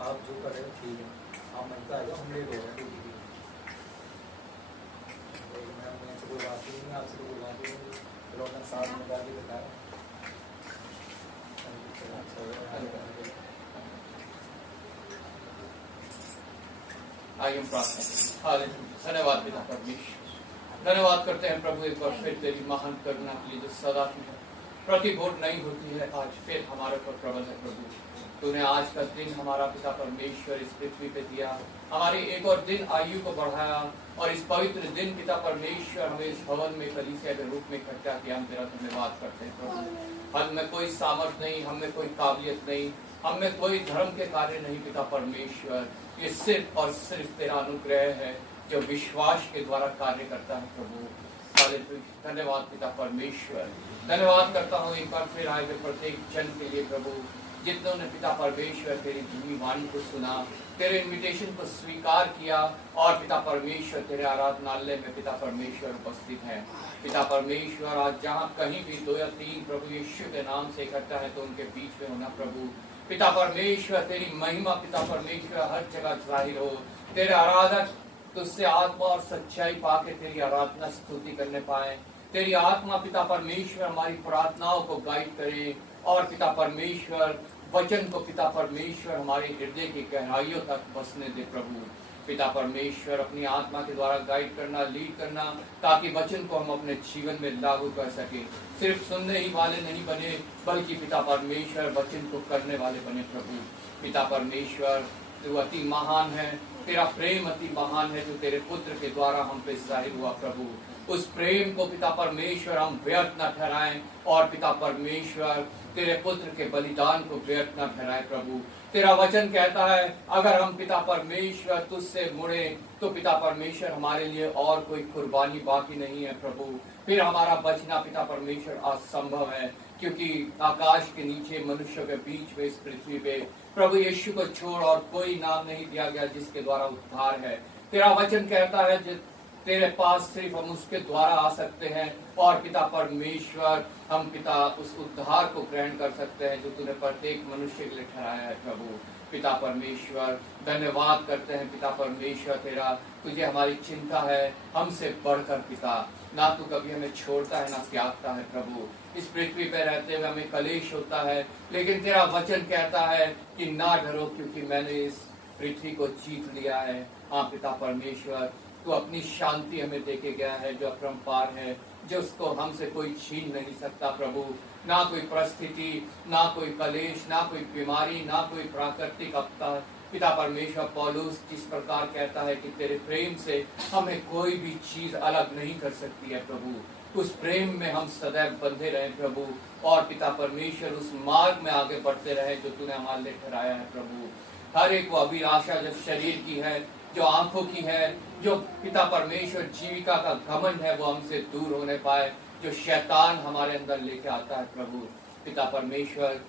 आप जो कर रहे हो ठीक है, आप मनता है हम ले रहे हैं, मैं से कोई बात ही नहीं, आपसे कोई बात ही नहीं, फिर अपना साथ में गाली बताया। आइए प्रार्थना करें। हालेलुया। धन्यवाद पिता परमेश्वर, धन्यवाद करते हैं प्रभु एक बार फिर तेरी महान करुणा के लिए जो सदा की है, प्रतिभूत नहीं होती है, आज फिर हमारे ऊपर प्रबल है प्रभु। तूने आज का दिन हमारा पिता परमेश्वर इस पृथ्वी पे दिया, हमारी एक और दिन आयु को बढ़ाया, और इस पवित्र दिन पिता परमेश्वर हमें इस भवन में कलीसिया के रूप में इकट्ठा किया। हम तेरा धन्यवाद करते हैं प्रभु। हम में कोई सामर्थ नहीं, हम में कोई काबिलियत नहीं, हम में कोई धर्म के कार्य नहीं पिता परमेश्वर, ये सिर्फ और सिर्फ तेरा अनुग्रह है जो विश्वास के द्वारा कार्य करता है प्रभु। हालेलुया। धन्यवाद पिता परमेश्वर, धन्यवाद करता हूँ एक बार फिर आए हुए प्रत्येक जन के लिए प्रभु, जितनों ने पिता परमेश्वर तेरी धीमी वाणी को सुना, तेरे इनविटेशन को स्वीकार किया, और पिता परमेश्वर तेरे आराधनालय में पिता परमेश्वर उपस्थित है। पिता परमेश्वर आज जहाँ कहीं भी 2 या 3 प्रभु यीशु के नाम से इकट्ठा है तो उनके बीच में होना प्रभु। पिता परमेश्वर तेरी महिमा पिता परमेश्वर हर जगह जाहिर हो, तेरे आराधक तुझसे आत्मा और सच्चाई पाके तेरी आराधना स्तुति करने पाए। तेरी आत्मा पिता परमेश्वर हमारी प्रार्थनाओं को गाइड करे, और पिता परमेश्वर वचन को पिता परमेश्वर हमारे हृदय की गहराइयों तक बसने दे प्रभु। पिता परमेश्वर अपनी आत्मा के द्वारा गाइड करना, लीड करना, ताकि वचन को हम अपने जीवन में लागू कर सके। सिर्फ सुनने ही वाले नहीं बने, बल्कि पिता परमेश्वर वचन को करने वाले बने प्रभु। पिता परमेश्वर तू अति महान है, तेरा प्रेम अति महान है जो तेरे पुत्र के द्वारा हम पे जाहिर हुआ प्रभु। उस प्रेम को पिता परमेश्वर हम व्यर्थ न ठहराएं, और पिता परमेश्वर तेरे पुत्र के बलिदान को व्यर्थ न ठहराए प्रभु। तेरा वचन कहता है अगर हम पिता परमेश्वर तुझसे मुड़े तो पिता परमेश्वर हमारे लिए और कोई कुर्बानी बाकी नहीं है प्रभु। फिर हमारा बचना पिता परमेश्वर असंभव है, क्योंकि आकाश के नीचे मनुष्यों के बीच में इस पृथ्वी पे प्रभु यीशु को छोड़ और कोई नाम नहीं दिया गया जिसके द्वारा उद्धार है। तेरा वचन कहता है तेरे पास सिर्फ हम उसके द्वारा आ सकते हैं, और पिता परमेश्वर हम पिता उस उद्धार को ग्रहण कर सकते हैं जो तूने प्रत्येक मनुष्य के लिए ठहराया है प्रभु। पिता परमेश्वर धन्यवाद करते हैं पिता परमेश्वर तेरा, तुझे हमारी चिंता है हमसे बढ़कर पिता। ना तू कभी हमें छोड़ता है ना त्यागता है प्रभु। इस पृथ्वी पे रहते हुए हमें कलेश होता है, लेकिन तेरा वचन कहता है कि ना डरो क्योंकि मैंने इस पृथ्वी को जीत लिया है। हाँ पिता परमेश्वर तू अपनी शांति हमें देके गया है जो अपरंपार है, जो उसको हमसे कोई छीन नहीं सकता प्रभु। ना कोई परिस्थिति, ना कोई कलेश, ना कोई बीमारी, ना कोई प्राकृतिक आपदा पिता परमेश्वर पौलुस जिस प्रकार कहता है कि तेरे प्रेम से हमें कोई भी चीज अलग नहीं कर सकती है प्रभु। उस प्रेम में हम सदैव बंधे रहे प्रभु, और पिता परमेश्वर उस मार्ग में आगे बढ़ते रहे जो तूने हमारे लिए ठहराया है प्रभु। हर एक वो अभिलाषा जो शरीर की है, जो आंखों की है, जो पिता परमेश्वर जीविका का घमंड है, वो हमसे दूर होने पाए, जो शैतान हमारे अंदर लेके आता है प्रभु। पिता परमेश्वर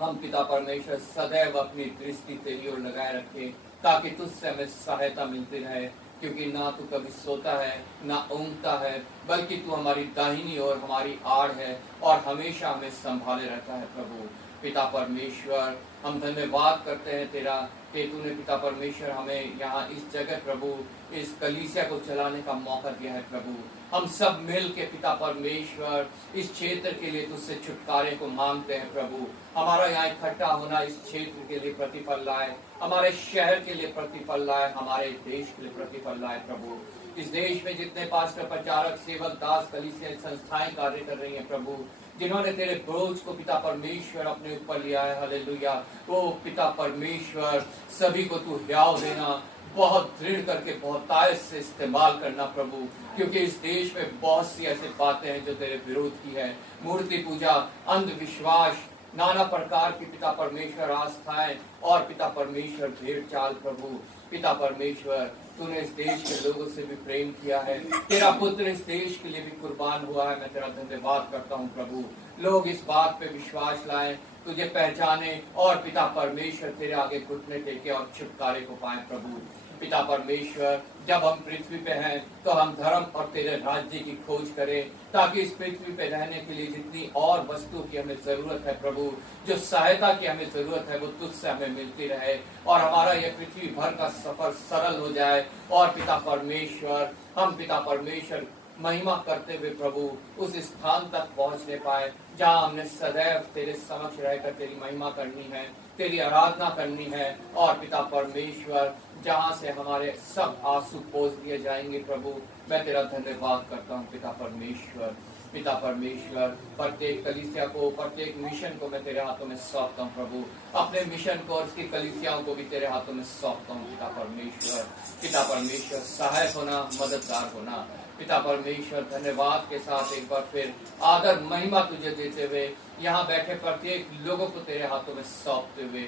हम पिता परमेश्वर सदैव अपनी दृष्टि तेरी ओर लगाए रखे, ताकि तुझसे हमें सहायता मिलती रहे, क्योंकि ना तू कभी सोता है ना ऊँघता है, बल्कि तू हमारी दाहिनी ओर हमारी आड़ है और हमेशा हमें संभाले रहता है प्रभु। पिता परमेश्वर हम धन्यवाद करते हैं तेरा कि तूने पिता परमेश्वर हमें यहाँ इस जगह प्रभु इस कलीसिया को चलाने का मौका दिया है प्रभु। हम सब मिल के पिता परमेश्वर इस क्षेत्र के लिए तुझसे छुटकारे को मांगते हैं प्रभु। हमारा यहाँ इकट्ठा होना इस क्षेत्र के लिए प्रतिफल लाए, हमारे शहर के लिए प्रतिफल लाए, हमारे देश के लिए प्रतिफल लाए प्रभु। इस देश में जितने पास्टर, प्रचारक, सेवक, दास, कलीसिया संस्थाएं कार्य कर रही हैं प्रभु, जिन्होंने तेरे बोझ को पिता परमेश्वर अपने ऊपर लिया है, हालेलुया, वो पिता परमेश्वर सभी को तू हियाव देना, बहुत दृढ़ करके बहुत तायत से इस्तेमाल करना प्रभु, क्योंकि इस देश में बहुत सी ऐसी बातें हैं जो तेरे विरोध की है। मूर्ति पूजा, अंधविश्वास, नाना प्रकार की पिता परमेश्वर आस्थाएं और पिता परमेश्वर भेड़ चाल प्रभु। पिता परमेश्वर तूने इस देश के लोगों से भी प्रेम किया है, तेरा पुत्र इस देश के लिए भी कुर्बान हुआ है। मैं तेरा धन्यवाद करता हूँ प्रभु। लोग इस बात पे विश्वास लाएं, तुझे पहचाने और पिता परमेश्वर तेरे आगे घुटने टेके और छुटकारे को पाए प्रभु। पिता परमेश्वर, जब हम पृथ्वी पे हैं तो हम धर्म और तेरे राज्य की खोज करें, ताकि इस पृथ्वी पे रहने के लिए जितनी और वस्तु की हमें जरूरत है प्रभु, जो सहायता की हमें जरूरत है, वो तुझसे हमें मिलती रहे और हमारा यह पृथ्वी भर का सफर सरल हो जाए। और पिता परमेश्वर, हम पिता परमेश्वर महिमा करते हुए प्रभु उस स्थान तक पहुंचने पाए जहां हमने सदैव तेरे समक्ष रहकर तेरी महिमा करनी है, तेरी आराधना करनी है। और पिता परमेश्वर, जहां से हमारे सब आंसू पोंछ दिए जाएंगे प्रभु, मैं तेरा धन्यवाद करता हूं पिता परमेश्वर। पिता परमेश्वर, प्रत्येक कलीसिया को, प्रत्येक मिशन को मैं तेरे हाथों में सौंपता हूं प्रभु, अपने मिशन को और उसकी कलीसियाओं को भी तेरे हाथों में सौंपता हूं पिता परमेश्वर। पिता परमेश्वर, सहायक होना, मददगार होना। पिता परमेश्वर, धन्यवाद के साथ एक बार फिर आदर महिमा तुझे देते हुए यहाँ बैठे प्रत्येक लोगों को तेरे हाथों में सौंपते हुए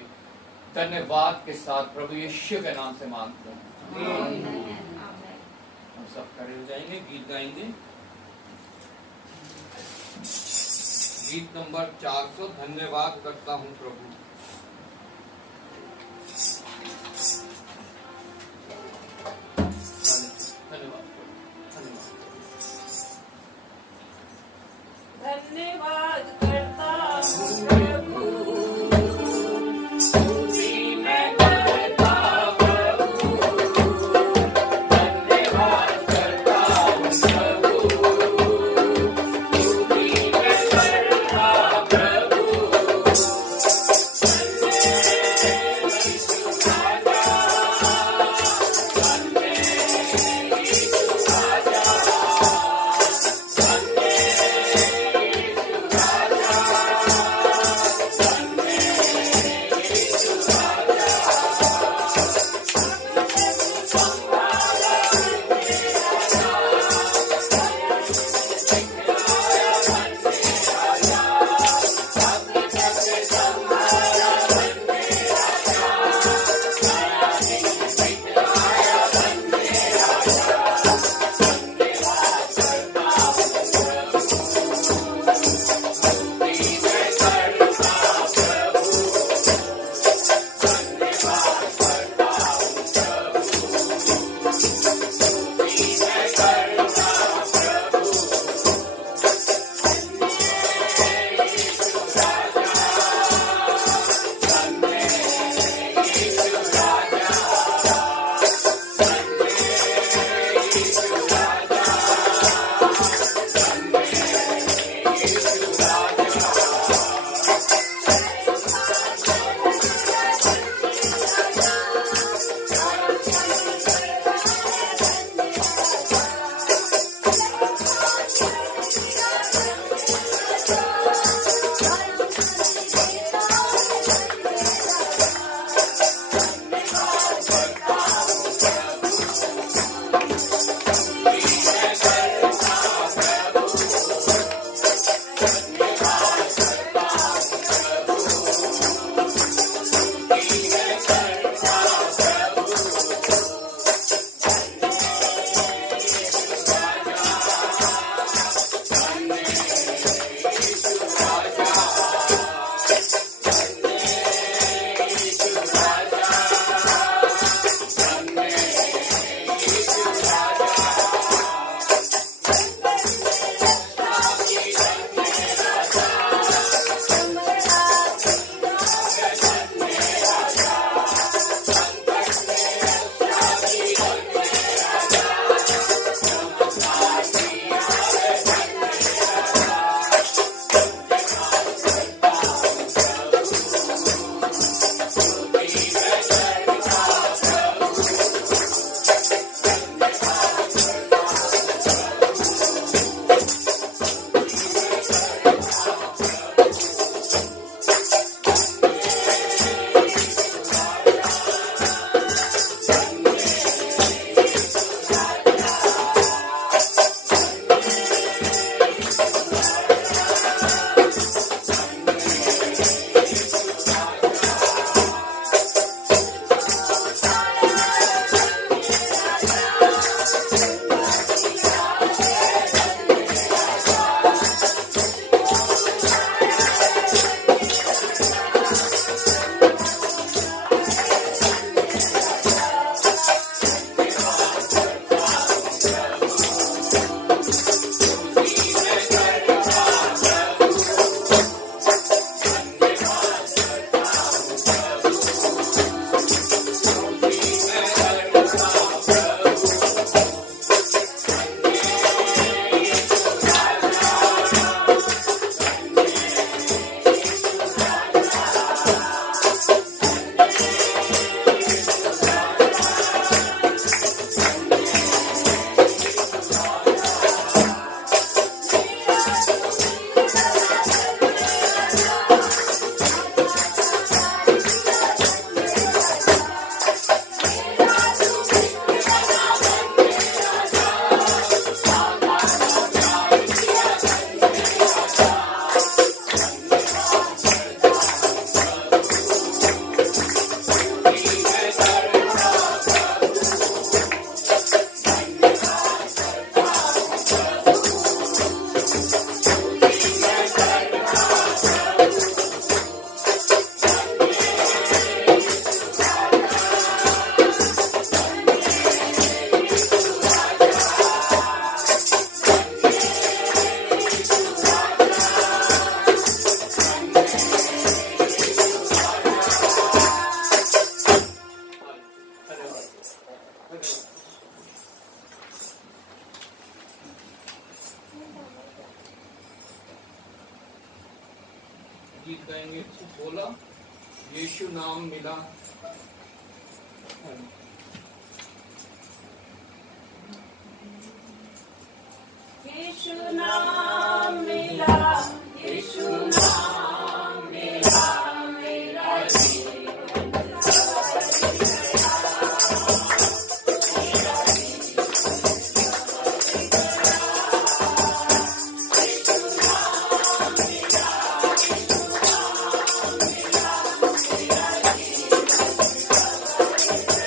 धन्यवाद के साथ प्रभु यीशु के नाम से मांगते हैं। हम सब खड़े हो जाएंगे, गीत गाएंगे। गीत नंबर 400, धन्यवाद करता हूँ प्रभु। धन्यवाद करता हूँ प्रभु, स्तुति मैं करता प्रभु, धन्यवाद करता हूँ प्रभु, स्तुति मैं करता प्रभु, जाएंगे 16 यीशु नाम मिला। यीशु नाम मिला, यीशु नाम मिला, मेरा जीवन सवर गया। मेरा जीवन सवर गया। यीशु नाम मिला, यीशु नाम मिला, मेरा जीवन सवर गया।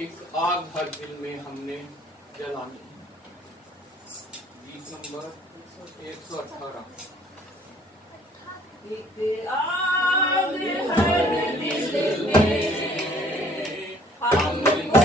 एक आग हर दिल में हमने जलानी है। गीत नंबर 118। एक आग हर दिल में हमको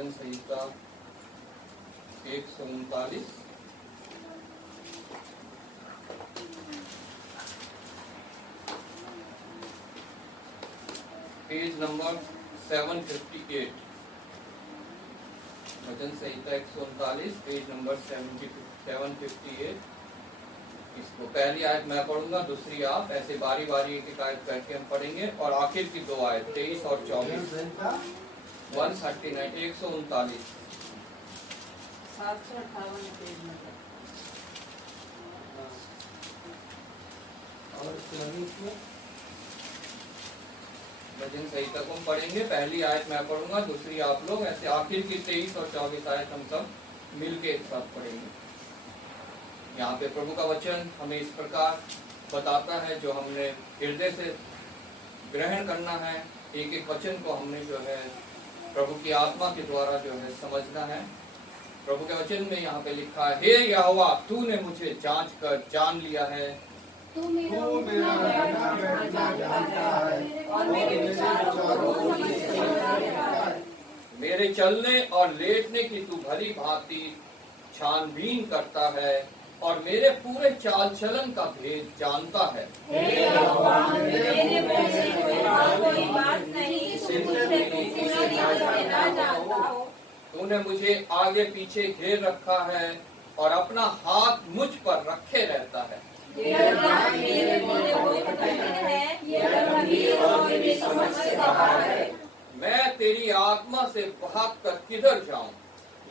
भजन संहिता 139, पेज नंबर 758। भजन संहिता 139, पेज नंबर 758। इसको पहली आयत मैं पढ़ूंगा, दूसरी आप, ऐसे बारी बारी एक आयत करके हम पढ़ेंगे, और आखिर की दो आयत 23 और 24। 139, 139, 758 पेज नंबर। और इसमें भजन संहिता को हम पढ़ेंगे, पहली आयत मैं पढ़ूंगा, दूसरी आप लोग, ऐसे आखिर की 23 और 24 आयत हम सब मिलके एक साथ पढ़ेंगे। यहाँ पे प्रभु का वचन हमें इस प्रकार बताता है, जो हमने हृदय से ग्रहण करना है। एक एक वचन को हमने जो है प्रभु की आत्मा के द्वारा जो है समझना है। प्रभु के वचन में यहाँ पे लिखा है, हे यहोवा, तूने मुझे जांच कर जान लिया है, तू मेरा बैठना जानता है और मेरे विचारों को समझता है। मेरे चलने और लेटने की तू भली भांति छानबीन करता है, और मेरे पूरे चाल चलन का भेद जानता है। हे यहोवा, मेरे मुंह से कोई बात नहीं, तू मुझसे पूरी ना जानता हो। तूने मुझे आगे पीछे घेर रखा है, और अपना हाथ मुझ पर रखे रहता है। यह रात मेरे लिए बहुत कठिन है, यह गंभीर और मेरी समझ से बाहर है। मैं तेरी आत्मा से भाग कर किधर जाऊं,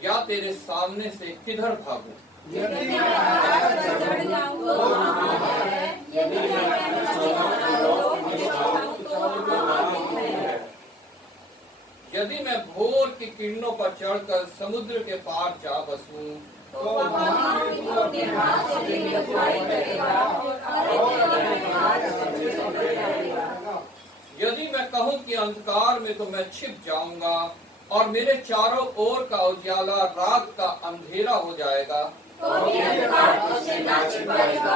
या तेरे सामने से किधर भागूं? यदि मैं आकाश पर चढ़ जाऊं तो वहाँ है, यदि मैं लोक में जाऊं तो वहाँ भी है। यदि मैं भोर की किरणों पर चढ़कर समुद्र के पार जा बसूं, तो वहाँ भी तू अपने हाथ से मेरी रखवाली करेगा और तेरे हाथ से मुझे बचाएगा। यदि मैं कहूं कि अंधकार में, तो मैं छिप जाऊंगा, और मेरे चारों ओर का उजाला रात का अंधेरा हो जाएगा। तो भी अंधकार तुझसे ना छिपाएगा,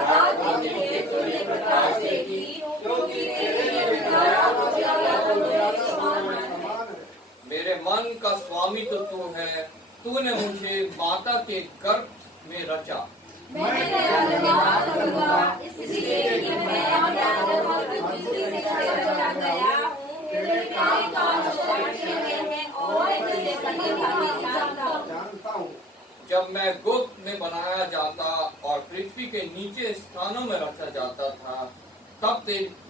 रात भी तेरे तुझे प्रकाश देगी, क्योंकि तेरे लिए अंधेरा उजाला तो मेरे समान है। मेरे मन का स्वामी तो तू है, तूने मुझे माता के गर्भ में रचा। मैंने धन्यवाद करूंगा, इसलिए कि मैं अज्ञान और बुद्धि से रचा गया हूँ। मेरे काम जो अच्छे हैं और इसे भली भांति जानता हूँ। जब मैं गुप्त में बनाया जाता और पृथ्वी के नीचे स्थानों में रचा जाता था, तब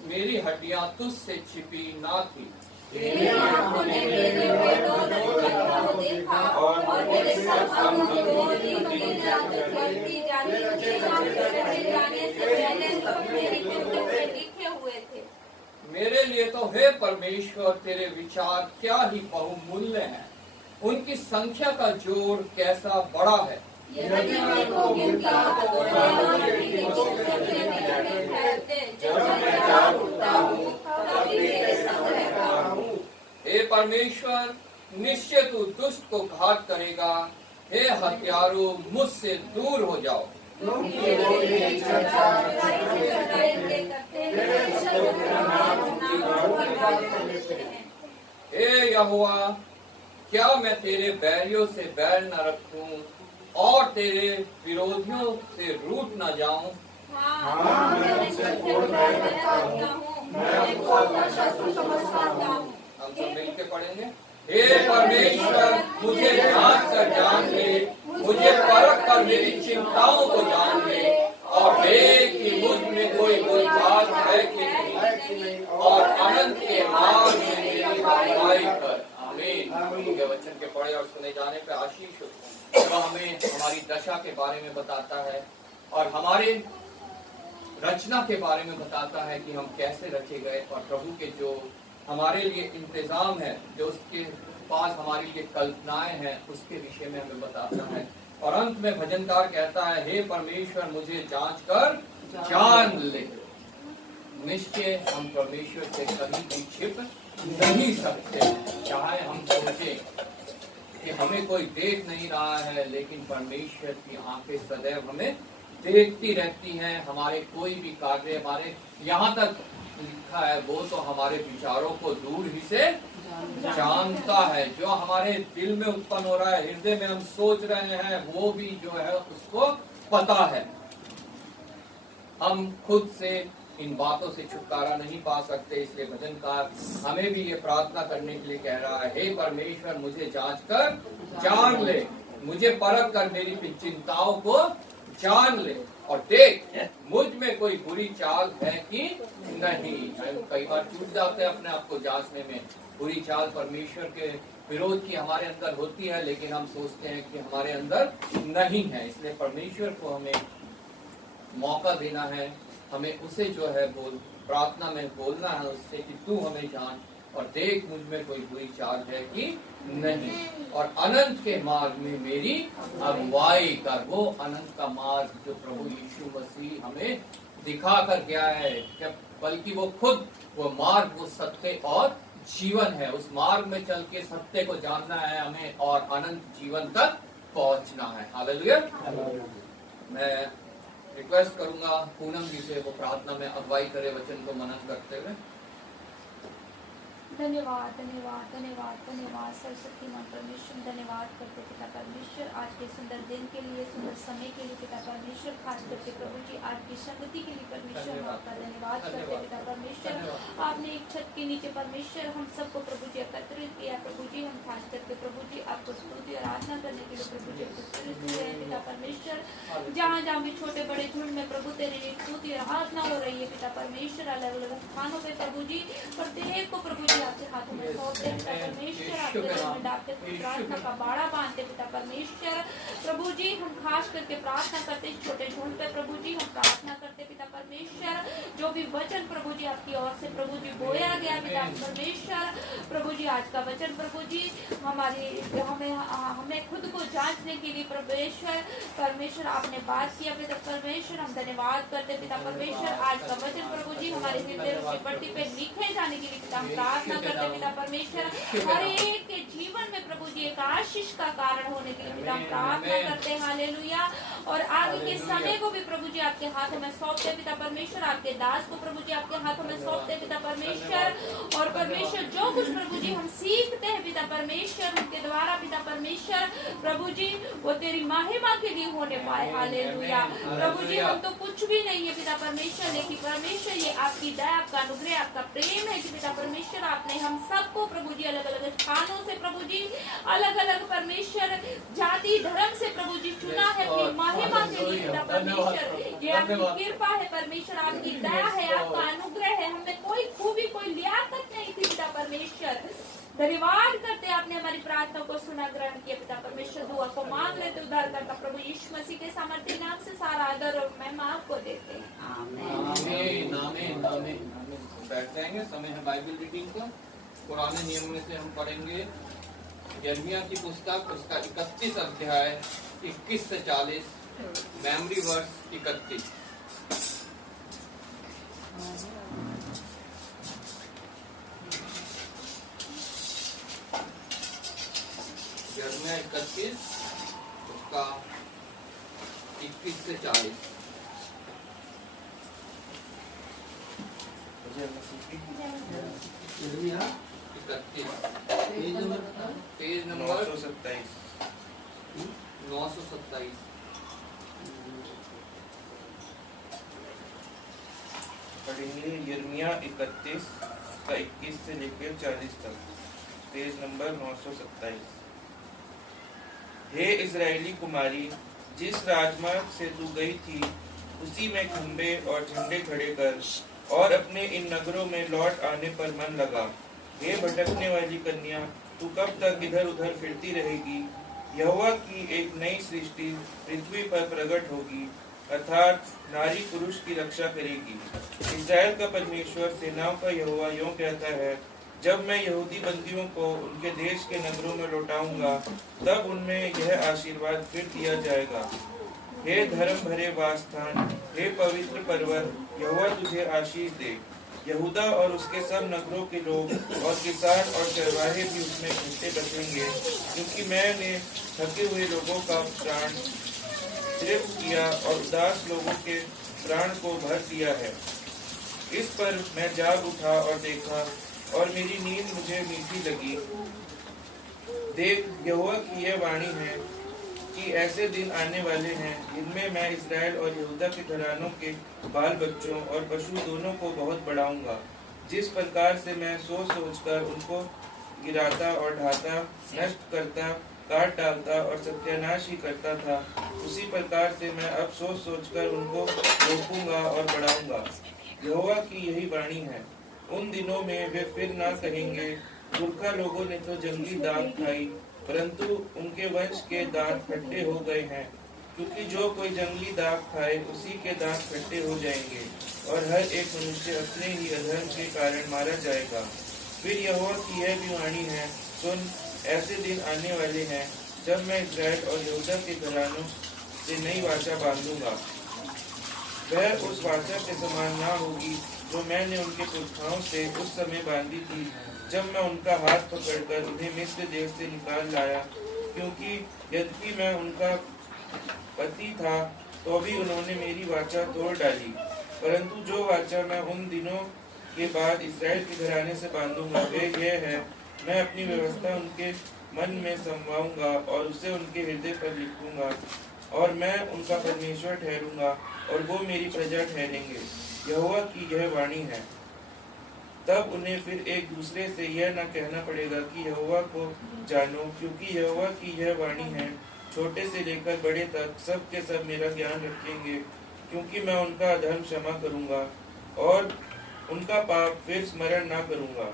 मेरी हड्डियां तुझसे छिपी ना थी। मेरी आँखों ने मेरे पेटों में को देखा, और मेरे सब अंगों को धरती जाने से पहले सब मेरी किस्मत में लिखे हुए थे। मेरे लिए तो हे परमेश्वर, तेरे विचार क्या ही बहुमूल्य हैं, उनकी संख्या का जोड़ कैसा बड़ा है। यदि मैं को गिनता तो जब मैं जाग उठता हूँ तब तेरे संग रहता हूँ। हे परमेश्वर, निश्चय तू दुष्ट को घात करेगा। हे हत्यारों, मुझसे दूर हो जाओ। हे यहोवा, क्या मैं तेरे बैरियों से बैर न रखूं, और तेरे विरोधियों से रूठ न जाऊं? हम सब मिलके पढ़ेंगे। हे परमेश्वर, मुझे जांच कर जान ले, मुझे परख कर मेरी चिंताओं को जान ले, और देख कि मुझ में कोई बुरी बात है कि नहीं, और अनंत के मार्ग में मेरी भलाई कर। आमीन। के वचन के पढ़े और सुने जाने पे आशीष हो। वह हमें हमारी दशा के बारे में बताता है, और हमारे रचना के बारे में बताता है कि हम कैसे रचे गए, और प्रभु के जो हमारे लिए इंतजाम है, जो उसके पास हमारे लिए कल्पनाएं हैं, उसके विषय में हमें बताता है। और अंत में भजनकार कहता है, हे परमेश्वर, मुझे जांच कर जान ले। निश्चय हम परमेश्वर से कभी भी छिप नहीं सकते। चाहे हम सोचे कि हमें कोई देख नहीं रहा है, लेकिन परमेश्वर की आंखें सदैव हमें देखती रहती हैं। हमारे कोई भी कार्य, हमारे यहाँ तक लिखा है वो तो हमारे विचारों को दूर ही से जानता है। जो हमारे दिल में उत्पन्न हो रहा है, हृदय में हम सोच रहे हैं, वो भी जो है उसको पता है। हम खुद से इन बातों से छुटकारा नहीं पा सकते, इसलिए भजनकार हमें भी ये प्रार्थना करने के लिए कह रहा है, हे परमेश्वर मुझे जांच कर जान ले, मुझे परख कर मेरी चिंताओं को जान ले और देख मुझ में कोई बुरी चाल है कि नहीं। हम कई बार चूक जाते हैं अपने आप को जांचने में। बुरी चाल परमेश्वर के विरोध की हमारे अंदर होती है, लेकिन हम सोचते हैं कि हमारे अंदर नहीं है। इसलिए परमेश्वर को हमें मौका देना है, हमें उसे जो है प्रार्थना में बोलना है उससे कि तू हमें जान और देख मुझ में कोई बुरी चाल है कि नहीं, और अनंत के मार्ग में मेरी अगुवाई कर। वो अनंत का मार्ग जो प्रभु यीशु मसीह हमें दिखा कर गया है, जब बल्कि वो खुद वो मार्ग, वो सत्य और जीवन है। उस मार्ग में चल के सत्य को जानना है हमें और अनंत जीवन तक पहुंचना है। हालेलुया। मैं रिक्वेस्ट करूंगा पूनम जी से वो प्रार्थना में अगुवाई करे वचन को मनन करते हुए। धन्यवाद धन्यवाद धन्यवाद धन्यवाद सरस्वती मां परमेश्वर, धन्यवाद करते पिता परमेश्वर आज के सुंदर दिन के लिए, सुंदर समय के लिए पिता परमेश्वर, खास करके प्रभु जी आज की संगति के लिए परमेश्वर हम आपका धन्यवाद करते पिता परमेश्वर। आपने एक छत के नीचे परमेश्वर हम सबको प्रभु जी एकत्रित किया प्रभु जी। हम खास करके प्रभु जी आपको स्तुति आराधना करने के लिए प्रभु जी एकत्रित हुए हैं पिता परमेश्वर। जहाँ जहाँ भी छोटे बड़े झुंड में प्रभु तेरी स्तुति आराधना हो रही है पिता परमेश्वर, अलग अलग स्थानों पे प्रभु जी, प्रत्येक को प्रभु जी आपके हाथों में सौंपते पिता परमेश्वर, आपके घर में डालते प्रार्थना का बाड़ा बांधते पिता परमेश्वर। प्रभु जी हम खास करके प्रार्थना करते इस छोटे झुंड पे प्रभु जी, हम प्रार्थना करते पिता परमेश्वर, जो भी वचन प्रभु जी आपकी ओर से प्रभु जी बोया गया पिता परमेश्वर, प्रभु जी आज का वचन प्रभु जी हमारी हमें खुद को जांचने के लिए परमेश्वर आपने बात किया पिता परमेश्वर। हम धन्यवाद करते पिता परमेश्वर, आज का वचन प्रभु जी हमारे हृदय की पट्टी पे लिखे जाने के लिए पिता हम प्रार्थना करते पिता परमेश्वर। हर एक के जीवन में प्रभु जी एक आशीष का कारण होने के लिए पिता हम प्रार्थना करते हैं। हालेलुया। और आगे के समय को भी प्रभु जी आपके हाथों में सौंपते पिता परमेश्वर, आपके दास को प्रभु जी आपके हाथों में सौंपते पिता परमेश्वर। और परमेश्वर जो कुछ प्रभु जी हम सीखते हैं पिता परमेश्वर उनके द्वारा पिता परमेश्वर प्रभु जी वो तेरी महिमा के लिए होने पाए। हालेलुया। प्रभु जी हम तो कुछ भी नहीं है पिता परमेश्वर, लेकिन परमेश्वर ये आपकी दया, आपका अनुग्रह, आपका प्रेम है कि पिता परमेश्वर आपने हम सबको प्रभु जी अलग अलग स्थानों से प्रभु जी अलग अलग परमेश्वर जाति धर्म से प्रभु जी चुना है अपनी महिमा के लिए पिता परमेश्वर। ये आपकी कृपा है परमेश्वर, आपकी दया है, आपका अनुग्रह है। हमें कोई खूबी कोई लियाकत नहीं थी पिता परमेश्वर। धन्यवाद करते आपने हमारी प्रार्थना को सुना, ग्रहण किया पिता परमेश्वर। दुआ को मांग लेते उद्धार करता प्रभु यीशु मसीह के सामर्थ्य नाम से सारा आदर और महिमा आपको देते हैं। आमीन आमीन आमीन। बैठ जाएंगे, समय है बाइबल रीडिंग का। पुराने नियम में से हम पढ़ेंगे यिर्मयाह की पुस्तक, उसका 31 अध्याय 21 से 40, मेमोरी वर्स 31। यिर्मयाह 31 उसका 21 से 40। Page number 927। पढ़ेंगे यिर्मयाह 31 का 21 से लेकर 40 तक, पेज नंबर 927। हे इजरायली कुमारी, जिस राजमार्ग से तू गई थी उसी में खंबे और झंडे खड़े कर और अपने इन नगरों में लौट आने पर मन लगा। हे भटकने वाली कन्या, तू कब तक इधर उधर फिरती रहेगी? यहोवा की एक नई सृष्टि पृथ्वी पर प्रकट होगी, अर्थात नारी पुरुष की रक्षा करेगी। इस्राएल का परमेश्वर सेनाओं का यहोवा यों कहता है, जब मैं यहूदी बंदियों को उनके देश के नगरों में लौटाऊंगा, तब उनमें यह आशीर्वाद फिर दिया जाएगा। हे धर्म भरे वासस्थान, हे पवित्र पर्वत, यहोवा तुझे आशीष दे। यहूदा और उसके सब नगरों के लोग और किसान और चरवाहे भी उसमें घूमते बसेंगे, क्योंकि मैंने थके हुए लोगों का प्राण तृप्त किया और उदास लोगों के प्राण को भर दिया है। इस पर मैं जाग उठा और देखा, और मेरी नींद मुझे मीठी लगी। देख, यहोवा की यह वाणी है कि ऐसे दिन आने वाले हैं जिनमें मैं इस्राएल और यहूदा के घरानों के बाल बच्चों और पशु दोनों को बहुत बढ़ाऊंगा। जिस प्रकार से मैं सोच सोचकर उनको गिराता और ढाता, नष्ट करता, काट डालता और सत्यानाश ही करता था, उसी प्रकार से मैं अब सोच सोचकर उनको रोकूंगा और बढ़ाऊंगा। यहोवा की यही वाणी है। उन दिनों में वे फिर ना कहेंगे, पुरखा लोगों ने तो जंगली दाख खाई, परंतु उनके वंश के दांत खट्टे हो गए हैं। क्योंकि जो कोई जंगली दाख खाए उसी के दांत खट्टे हो जाएंगे, और हर एक मनुष्य अपने ही अधर्म के कारण मारा जाएगा। फिर यहोवा की यह भी वाणी है, सुन, ऐसे दिन आने वाले हैं जब मैं इस्राएल और यहूदा के घरानों से नई वाचा बांधूंगा। वह उस वाचा के समान ना होगी जो मैंने उनके पुरखाओं से उस समय बांधी थी, जब मैं उनका हाथ पकड़कर उन्हें मिस्र देश से निकाल लाया। क्योंकि यद्यपि मैं उनका पति था, तो भी उन्होंने मेरी वाचा तोड़ डाली। परंतु जो वाचा मैं उन दिनों के बाद इस्राएल के घराने से बांधूंगा, वे यह है, मैं अपनी व्यवस्था उनके मन में समवाऊंगा और उसे उनके हृदय पर लिखूंगा, और मैं उनका परमेश्वर ठहरूंगा और वो मेरी प्रजा ठहरेंगे। यहोवा की यह वाणी है। तब उन्हें फिर एक दूसरे से यह न कहना पड़ेगा कि यहोवा को जानो, क्योंकि यहोवा की यह वाणी है, छोटे से लेकर बड़े तक सब के सब मेरा ज्ञान रखेंगे, क्योंकि मैं उनका अधर्म क्षमा करूंगा और उनका पाप फिर स्मरण न करूंगा।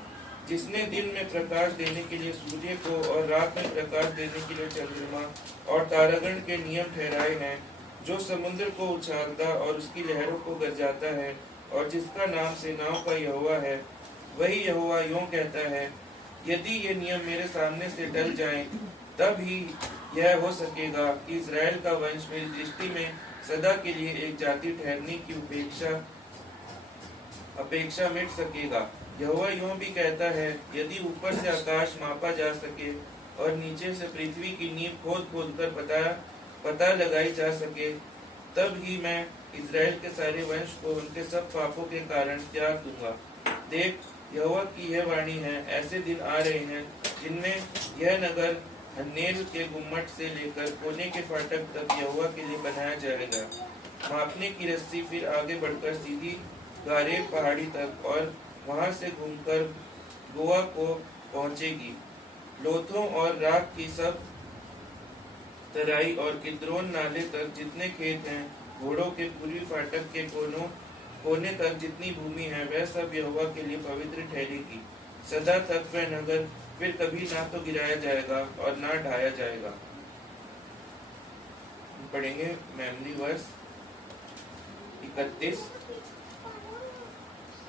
जिसने दिन में प्रकाश देने के लिए सूर्य को और रात में प्रकाश देने के लिए चंद्रमा और तारागण के नियम ठहराए हैं, जो समुद्र को उछालता और उसकी लहरों को गरजाता है, और जिसका नाम सेनाओं का यहोवा है, वही यहोवा यूं कहता है, यदि ये नियम मेरे सामने से टल जाएं, तब ही यह हो सकेगा कि इस्राएल का वंश मेरी दृष्टि में सदा के लिए एक जाति ठहरने की अपेक्षा मिट सकेगा। यहोवा यूं भी कहता है, यदि ऊपर से आकाश मापा जा सके और नीचे से पृथ्वी की नींव खोद खोद कर पता लगाई जा सके, तब ही मैं इस्राएल के सारे वंश को उनके सब पापों के कारण त्याग दूंगा। देख, यहोवा की यह वाणी है, ऐसे दिन आ रहे हैं जिनमें यह नगर हन्नेल के गुम्मट से लेकर कोने के फाटक तक यहोवा के लिए बनाया जाएगा। मापने की रस्सी फिर आगे बढ़कर सीधी गारेब पहाड़ी तक और वहां से घूमकर गोवा को पहुंचेगी। लोथों और राख की सब तराई और किद्रोन नाले तक जितने खेत हैं, घोड़ों के पूर्वी फाटक के कोने तक जितनी भूमि है, वह सब यहोवा के लिए पवित्र ठहरेगी। सदा तक वह नगर फिर कभी ना तो गिराया जाएगा और ना ढाया जाएगा। पढ़ेंगे मेमोरी वर्स 31।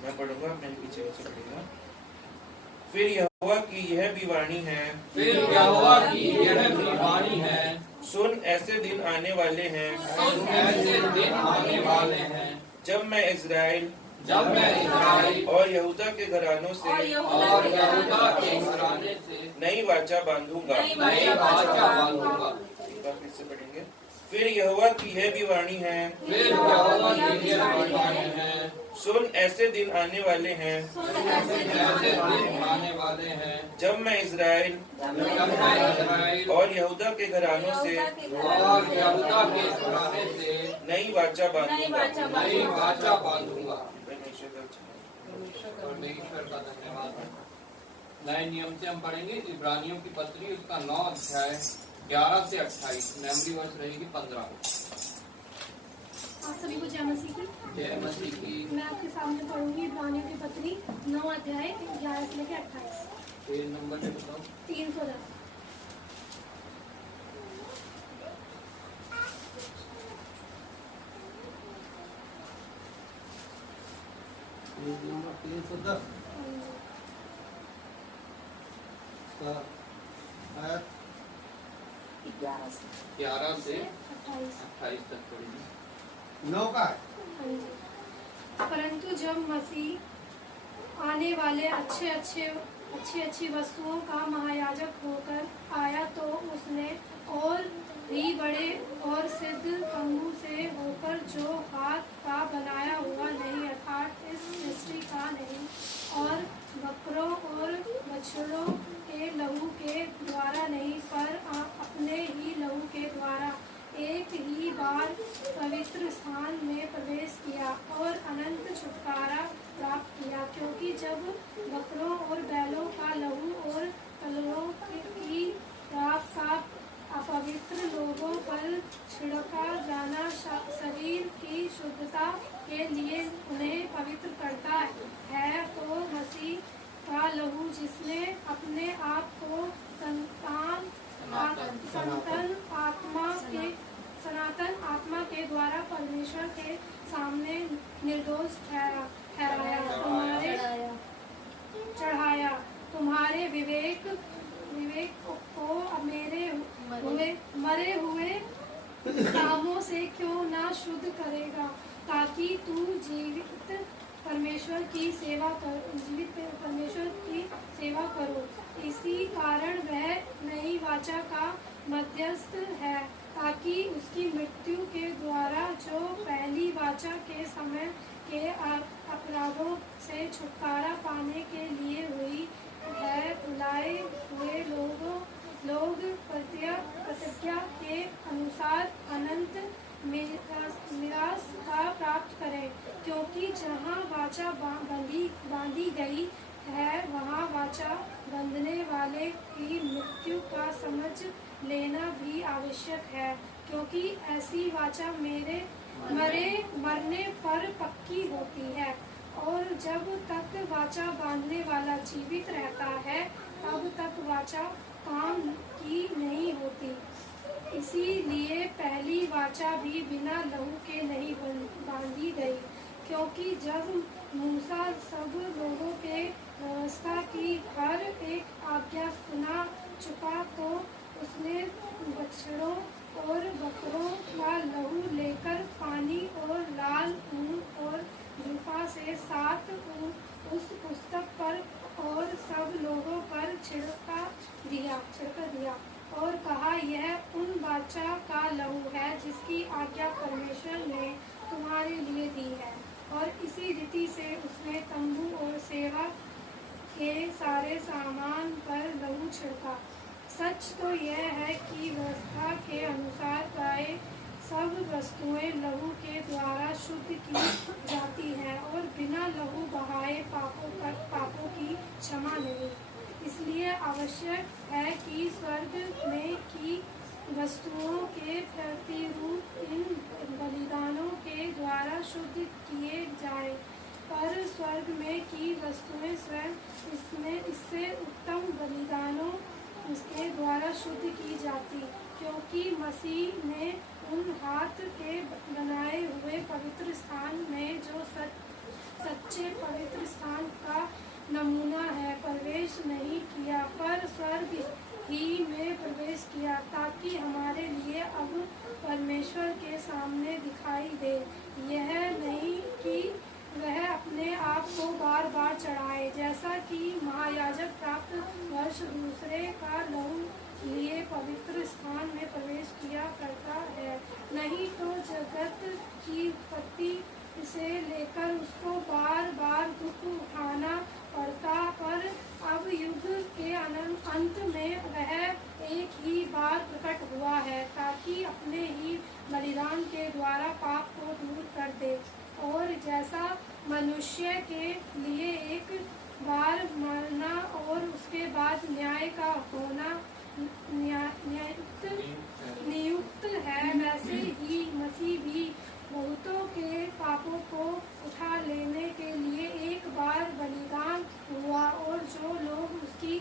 मैं पढ़ूंगा, मेरे पीछे पीछे पढ़ेगा। फिर यहोवा की यह भी वाणी है, फिर यहोवा की यह भी वाणी है, सुन, ऐसे दिन आने वाले हैं, सुन, ऐसे दिन आने वाले हैं, जब मैं इस्राएल और यहूदा के घरानों से यहूदा के घराने से नई वाचा बांधूंगा। नई वाचा बांधूंगा। एक बार फिर से पढ़ेंगे। फिर यहोवा की यह भी वाणी है, फिर यहोवा की यह भी वाणी है, सुन, ऐसे दिन आने वाले हैं, ऐसे दिन आने वाले हैं, जब मैं इस्राएल और यहूदा के घरानों से और यहूदा के घराने से नई वाचा बांधूंगा। नई वाचा बांधूंगा। परमेश्वर परमेश्वर का धन्यवाद। नए नियम से हम पढ़ेंगे इब्रानियों की पत्री, उसका 9 अध्याय 11 से 28। मेमोरी वर्स रहेगी 15। आप सभी को जय मसीह की। जय मसीह की। मैं आपके सामने पढ़ूंगी इब्रानियों की पत्री 9 अध्याय 11 से लेकर 28। पेज नंबर से बताओ। 310। नंबर 310 का आयत 11 से 28। 28 तक पढ़ेंगे। 9 का है। हाँ जी। परंतु जब मसीह आने वाले अच्छे अच्छे अच्छी अच्छी वस्तुओं का महायाजक होकर आया तो उसने और भी बड़े और सिद्ध तंबू से होकर जो हाथ का बनाया हुआ नहीं अर्थात इस सृष्टि का नहीं और बकरों और बछड़ों के लहू के द्वारा नहीं पर अपने ही लहू के द्वारा एक ही बार पवित्र स्थान में प्रवेश किया और अनंत छुटकारा प्राप्त किया, क्योंकि जब बकरों और बैलों का लहू और कलरों की राख का अपवित्र लोगों पर छिड़का जाना शरीर की शुद्धता के लिए उन्हें पवित्र करता है, तो मसीह का लहू जिसने अपने आप को सनातन आत्मा के द्वारा परमेश्वर के सामने निर्दोष चढ़ाया तुम्हारे विवेक को मरे हुए कामों से क्यों ना शुद्ध करेगा, ताकि तू जीवित परमेश्वर की सेवा करो। इसी कारण वह नई वाचा का मध्यस्थ है, ताकि उसकी मृत्यु के द्वारा जो पहली वाचा के समय के अपराधों से छुटकारा पाने के लिए हुई है, बुलाए हुए लोग प्रतिज्ञा के अनुसार अनंत मिरास का प्राप्त करें, क्योंकि जहाँ वाचा बांधी गई है वहाँ वाचा बंधने वाले की मृत्यु का समझ लेना भी आवश्यक है, क्योंकि ऐसी वाचा मरने पर पक्की होती है, और जब तक वाचा बांधने वाला जीवित रहता है तब तक वाचा काम की नहीं होती। इसीलिए पहली वाचा भी बिना लहू के नहीं बांधी गई, क्योंकि जब मूसा सब लोगों के व्यवस्था की हर एक आज्ञा सुना चुका तो उसने बछड़ों और बकरों का लहू लेकर पानी और लाल ऊन और जूफा से 7 ऊन उस पुस्तक पर और सब लोगों पर छिड़क दिया और कहा, यह उन वाचा का लहू है जिसकी आज्ञा परमेश्वर ने तुम्हारे लिए दी है। और इसी रीति से उसने तंबू और सेवा के सारे सामान पर लहू छिड़का। सच तो यह है कि व्यवस्था के अनुसार प्राय सब वस्तुएं लहू के द्वारा शुद्ध की जाती हैं, और बिना लहू बहाए पापों की क्षमा नहीं। इसलिए आवश्यक है कि स्वर्ग में की वस्तुओं के प्रतिरूप इन बलिदानों के द्वारा शुद्ध किए जाएं, पर स्वर्ग में की वस्तुएं स्वयं इससे उत्तम बलिदानों इसके द्वारा शुद्ध की जाती, क्योंकि मसीह ने उन हाथ के बनाए हुए पवित्र स्थान में जो सच्चे पवित्र स्थान का नमूना है प्रवेश नहीं किया, पर स्वर्ग ही में प्रवेश किया, ताकि हमारे लिए अब परमेश्वर के सामने दिखाई दे। यह नहीं कि वह अपने आप को बार बार चढ़ाए, जैसा कि महायाजक प्राप्त वर्ष दूसरे का लहू लिए पवित्र स्थान में प्रवेश किया करता है, नहीं तो जगत की उत्पत्ति से लेकर उसको बार बार दुख उठाना पड़ता, पर अब युग के अंत में वह एक ही बार प्रकट हुआ है, ताकि अपने ही बलिदान के द्वारा पाप को दूर कर दे। और जैसा मनुष्य के लिए एक बार मरना और उसके बाद न्याय का होना नियुक्त है, वैसे ही मसीह भी बहुतों के पापों को उठा लेने के लिए एक बार बलिदान हुआ, और जो लोग उसकी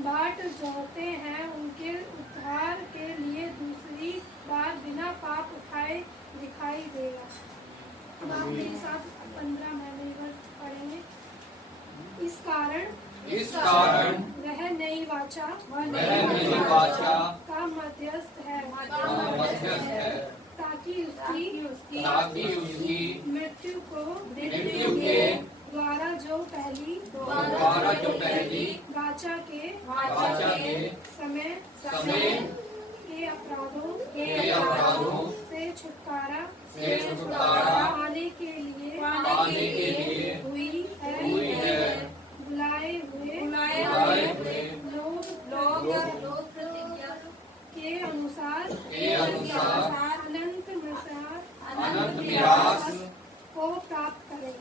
बाट जोहते हैं उनके उद्धार के लिए दूसरी बार बिना पाप उठाए दिखाई देगा। आप मेरे साथ 15 महीने पढ़ेंगे। इस कारण वह नई वाचा का मध्यस्थ है, ताकि उसकी मृत्यु के द्वारा जो पहली वाचा के समय के अपराधों से छुटकारा पाने के लिए हुई है। बुलाए हुए लोग प्रतिज्ञा के अनुसार अनंत मिरास को प्राप्त करें।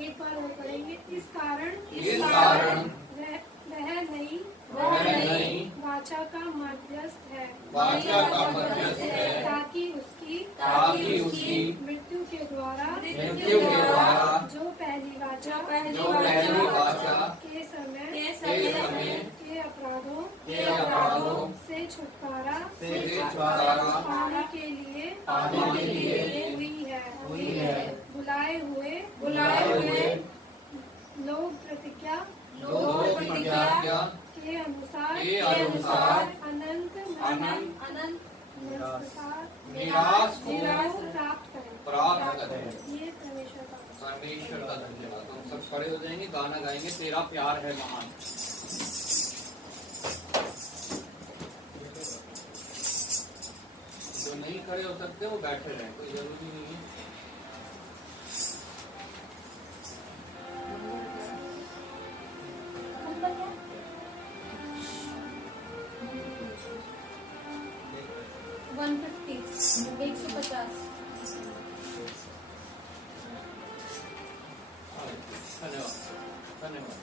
एक बार और पढ़ेंगे। इस कारण वह नई वाचा का मध्यस्थ है ताकि उसकी मृत्यु के द्वारा जो पहली वाचा के समय के अपराधों से छुटकारा पाने के लिए हुई है। बुलाए हुए लोग प्रतिज्ञा के अनुसार अनंत मिरास को प्राप्त करें। ये परमेश्वर का परमेश्वर का धन्यवाद। हम सब खड़े हो जाएंगे, गाना गाएंगे, तेरा प्यार है महान। जो नहीं खड़े हो सकते वो बैठे रहें, कोई जरूरी नहीं है। धन्यवाद।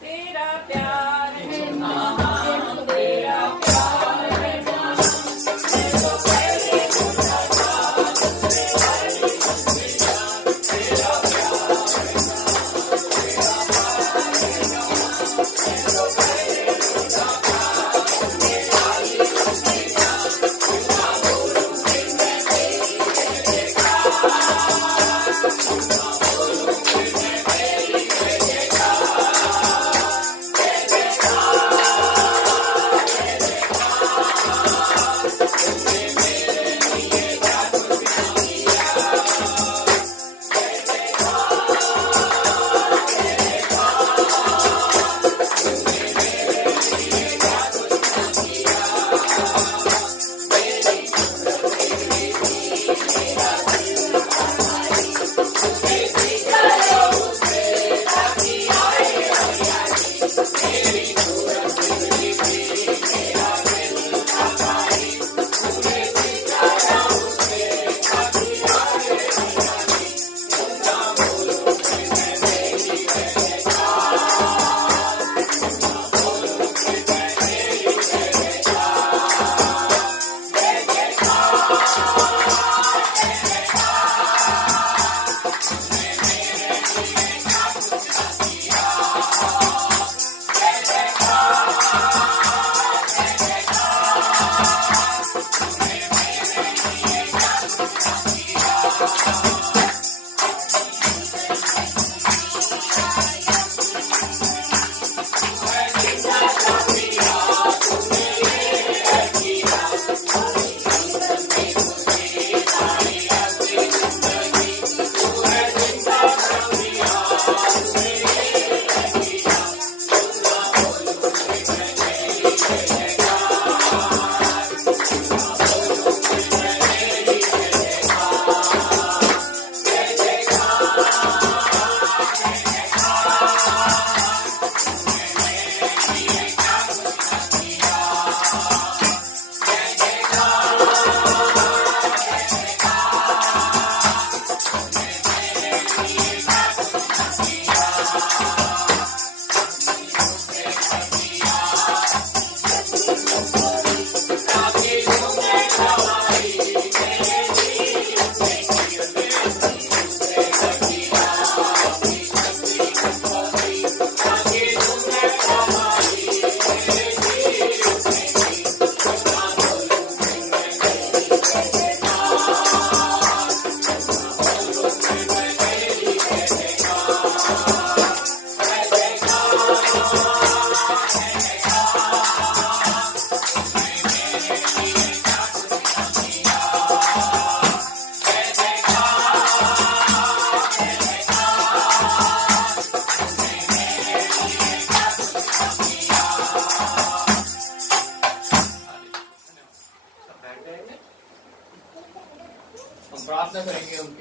तेरा प्यार है महान, तेरा प्यार है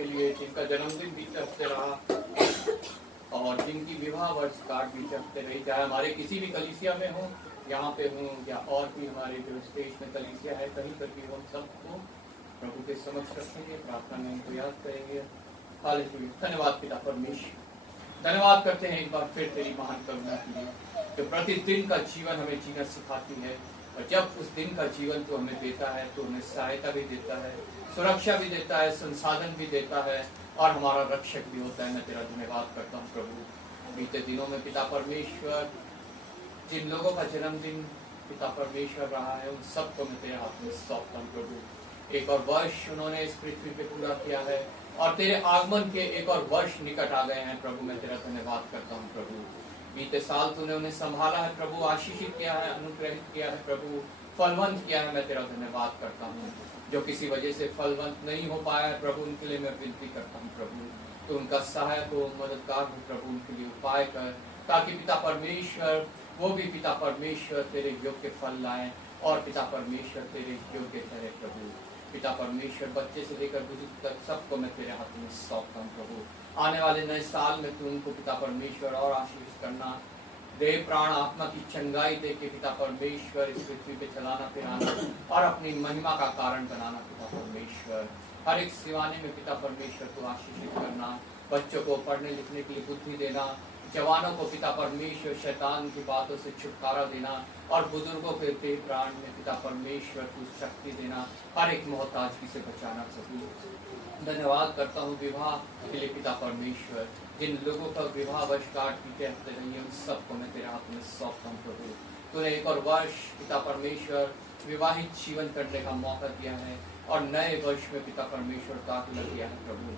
के लिए जिनका जन्मदिन बीते हफ्ते रहा और जिनकी विवाह वर्षगांठ बीते हफ्ते रही, चाहे हमारे किसी भी कलीसिया में हो, यहाँ पे हूँ या और भी हमारे जो स्टेज में कलीसिया है कहीं पर भी हो, सबको प्रभु के समक्ष रखेंगे, प्रार्थना में उनको याद करेंगे। हालेलुया। धन्यवाद पिता परमेश्वर, धन्यवाद करते हैं एक बार फिर तेरी महान करुणा के लिए जो प्रतिदिन का जीवन हमें जीना सिखाती है, और जब उस दिन का जीवन तो हमें देता है तो हमें सहायता भी देता है, सुरक्षा भी देता है, संसाधन भी देता है और हमारा रक्षक भी होता है। मैं तेरा धन्यवाद करता हूँ प्रभु। बीते दिनों में पिता परमेश्वर जिन लोगों का जन्मदिन पिता परमेश्वर रहा है, उन सबको मैं तेरे हाथ में सौंपता हूँ प्रभु। एक और वर्ष उन्होंने इस पृथ्वी पे पूरा किया है और तेरे आगमन के एक और वर्ष निकट आ गए हैं प्रभु। मैं तेरा धन्यवाद करता हूँ प्रभु। बीते साल तूने उन्हें संभाला है प्रभु, आशीषित किया है, अनुग्रहित किया है प्रभु, फलवंत किया है। मैं तेरा धन्यवाद करता हूँ। जो किसी वजह से फलवंत नहीं हो पाया है प्रभु, उनके लिए मैं विनती करता हूँ प्रभु, तो उनका सहायक हो, मददगार हो प्रभु, उनके लिए उपाय कर, ताकि पिता परमेश्वर वो भी पिता परमेश्वर तेरे योग्य फल लाएं और पिता परमेश्वर तेरे योग्य ठहरे प्रभु। पिता परमेश्वर बच्चे से लेकर बुजुर्ग तक सबको मैं तेरे हाथ में सौंपता हूँ प्रभु। आने वाले नए साल में तू उनको पिता परमेश्वर और आशीष करना, देह प्राण आत्मा की चंगाई दे के पिता परमेश्वर इस पृथ्वी पे चलाना फिराना और अपनी महिमा का कारण बनाना पिता परमेश्वर। हर एक सिवाने में पिता परमेश्वर को आशीषित करना, बच्चों को पढ़ने लिखने के लिए बुद्धि देना, जवानों को पिता परमेश्वर शैतान की बातों से छुटकारा देना और बुजुर्गों के देह प्राण में पिता परमेश्वर को शक्ति देना, हर एक मोहताजगी से बचाना प्रभु। धन्यवाद करता हूँ विवाह के लिए पिता परमेश्वर, जिन लोगों का विवाह वर्षगांठ बीते हफ्ते रही है उन सबको मैं तेरे हाथ में सौंपता हूँ प्रभु। तूने एक और वर्ष पिता परमेश्वर विवाहित जीवन करने का मौका दिया है और नए वर्ष में पिता परमेश्वर दाखिला दिया है प्रभु।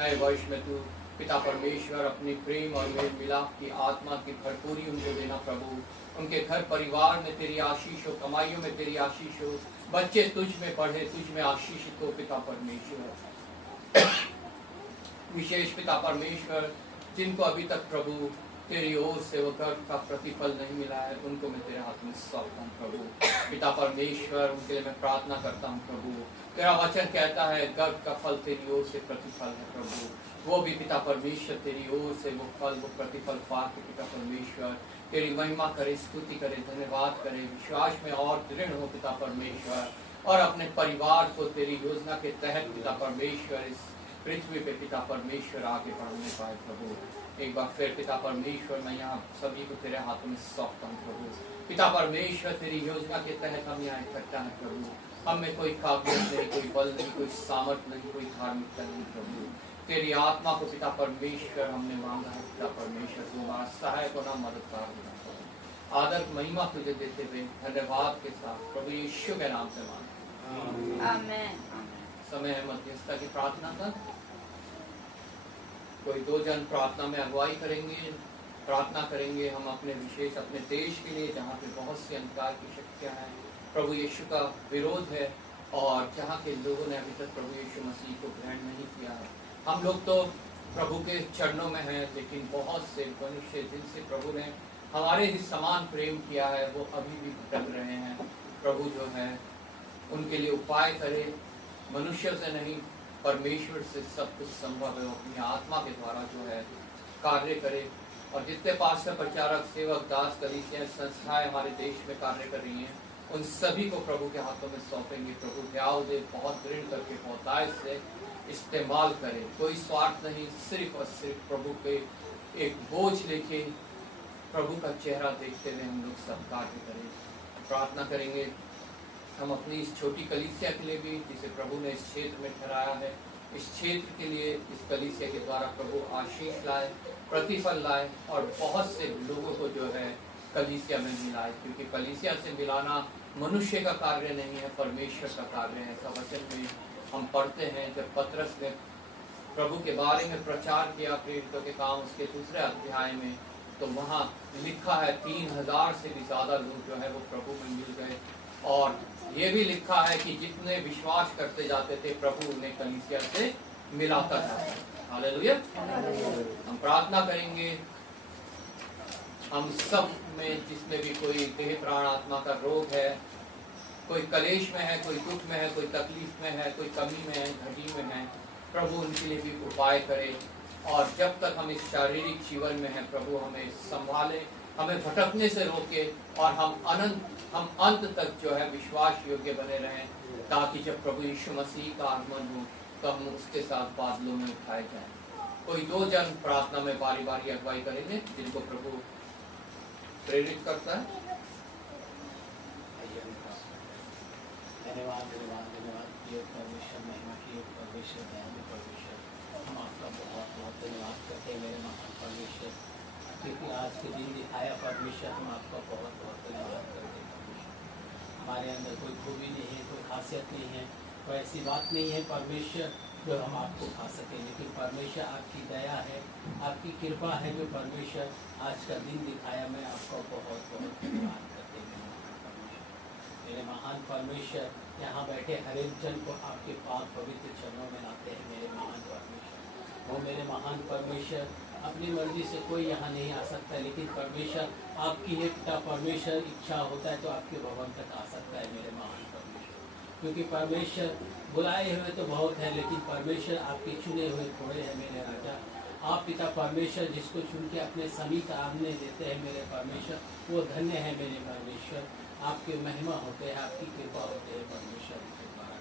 नए वर्ष में तू पिता परमेश्वर अपनी प्रेम और मेल मिलाप की आत्मा की भरपूरी उनको देना प्रभु। उनके घर परिवार में तेरी आशीष हो, कमाइयों में तेरी आशीष हो, बच्चे तुझ में पढ़े, तुझ में आशीषित हो पिता परमेश्वर। विशेष पिता परमेश्वर जिनको अभी तक प्रभु तेरी ओर से वो गर्व का प्रतिफल नहीं मिला है, उनको मैं तेरे हाथ में सौंपता हूँ प्रभु। पिता परमेश्वर उनके लिए मैं प्रार्थना करता हूँ प्रभु। तेरा वचन कहता है गर्व का फल तेरी ओर से प्रतिफल है प्रभु। वो भी पिता परमेश्वर तेरी ओर से वो फल वो प्रतिफल पा के पिता परमेश्वर तेरी महिमा करे, स्तुति करे, धन्यवाद करे, विश्वास में और दृढ़ हो पिता परमेश्वर, और अपने परिवार को तेरी योजना के तहत पिता परमेश्वर इस पृथ्वी पे पिता परमेश्वर आगे बढ़ने पाए प्रभु। एक बार फिर पिता परमेश्वर मैं यहाँ सभी को तेरे हाथों में सौंपता हूँ प्रभु। पिता परमेश्वर तेरी योजना के तहत हम यहाँ इकट्ठा है प्रभु। हम में कोई काबिलियत नहीं, कोई बल नहीं, कोई सामर्थ नहीं, कोई धार्मिकता नहीं प्रभु। तेरी आत्मा को पिता परमेश्वर हमने मांगा है पिता परमेश्वर, तू हमारा सहायक होना, मददगार होना प्रभु। आदर महिमा तुझे देते हुए धन्यवाद के साथ प्रभु यीशु के नाम से मांगते आमेन। समय है मध्यस्थता की प्रार्थना का। कोई दो जन प्रार्थना में अगुवाई करेंगे, प्रार्थना करेंगे हम अपने विशेष अपने देश के लिए जहाँ पे बहुत सी अंधकार की शक्तियाँ हैं, प्रभु यीशु का विरोध है और जहाँ के लोगों ने अभी तक प्रभु यीशु मसीह को ग्रहण नहीं किया है। हम लोग तो प्रभु के चरणों में हैं, लेकिन बहुत से मनुष्य जिनसे प्रभु ने हमारे ही समान प्रेम किया है वो अभी भी भटक रहे हैं। प्रभु जो है उनके लिए उपाय करे, मनुष्य से नहीं परमेश्वर से सब कुछ संभव है। अपनी आत्मा के द्वारा जो है कार्य करे, और जितने पास्टर, प्रचारक, सेवक, दास, कलीसियां, संस्थाएं हमारे देश में कार्य कर रही हैं, उन सभी को प्रभु के हाथों में सौंपेंगे। प्रभु ध्यान दे, बहुत दृढ़ करके बहुतायत से इस्तेमाल करे, कोई स्वार्थ नहीं, सिर्फ और सिर्फ प्रभु के एक बोझ लेके प्रभु का चेहरा देखते हुए हम लोग सब कार्य करें। प्रार्थना करेंगे हम अपनी इस छोटी कलीसिया के लिए भी, जिसे प्रभु ने इस क्षेत्र में ठहराया है, इस क्षेत्र के लिए इस कलीसिया के द्वारा प्रभु आशीष लाए, प्रतिफल लाए और बहुत से लोगों को जो है कलीसिया में मिलाए, क्योंकि कलीसिया से मिलाना मनुष्य का कार्य नहीं है, परमेश्वर का कार्य है। ऐसा वचन में हम पढ़ते हैं जब पतरस ने प्रभु के बारे में प्रचार किया प्रेरितों के काम उसके दूसरे अध्याय में, तो वहाँ लिखा है 3000 से भी ज़्यादा लोग जो है वो प्रभु में मिल गए। और ये भी लिखा है कि जितने विश्वास करते जाते थे प्रभु उन्हें कलीसिया से मिलाता था। हालेलुया। हम प्रार्थना करेंगे हम सब में जिसमें भी कोई देह प्राण आत्मा का रोग है, कोई कलेश में है, कोई दुख में है, कोई तकलीफ में है, कोई कमी में है, घटी में है, प्रभु उनके लिए भी उपाय करे। और जब तक हम इस शारीरिक जीवन में हैं प्रभु हमें संभाले, हमें भटकने से रोके और हम अंत तक जो है विश्वास योग्य बने रहें, ताकि जब प्रभु यीशु मसीह का आगमन हो तो हम उसके साथ बादलों में उठाए जाएं। कोई 2 जन प्रार्थना में बारी बारी अगुवाई करेंगे जिनको प्रभु प्रेरित करता है। धन्यवाद धन्यवाद धन्यवाद प्रिय परमेश्वर, महिमा की परमेश्वर, दयालु परमेश्वर, हम आपका बहुत बहुत धन्यवाद करते हैं मेरे महान परमेश्वर, क्योंकि आज के दिन दिखाया परमेश्वर, हम आपका बहुत बहुत धन्यवाद करते हैं परमेश्वर। हमारे अंदर कोई खूबी नहीं है, कोई खासियत नहीं है, कोई ऐसी बात नहीं है परमेश्वर जो हम आपको खा सकें, लेकिन परमेश्वर आपकी दया है, आपकी कृपा है जो परमेश्वर आज का दिन दिखाया। मैं आपका बहुत बहुत धन्यवाद करते हैं मेरे महान परमेश्वर। यहाँ बैठे हर एक जन को आपके पाक पवित्र चरणों में लाते हैं मेरे महान परमेश्वर। वो मेरे महान परमेश्वर, अपनी मर्जी से कोई यहाँ नहीं आ सकता, लेकिन परमेश्वर आपकी है पिता परमेश्वर, इच्छा होता है तो आपके भवन तक आ सकता है मेरे महान परमेश्वर। क्योंकि परमेश्वर बुलाए हुए तो बहुत है, लेकिन परमेश्वर आपके चुने हुए थोड़े हैं मेरे राजा। आप पिता परमेश्वर जिसको चुन के अपने समीप आमने देते हैं मेरे परमेश्वर, वो धन्य है मेरे परमेश्वर। आपकी महिमा होते हैं, आपकी कृपा होते हैं परमेश्वर के द्वारा।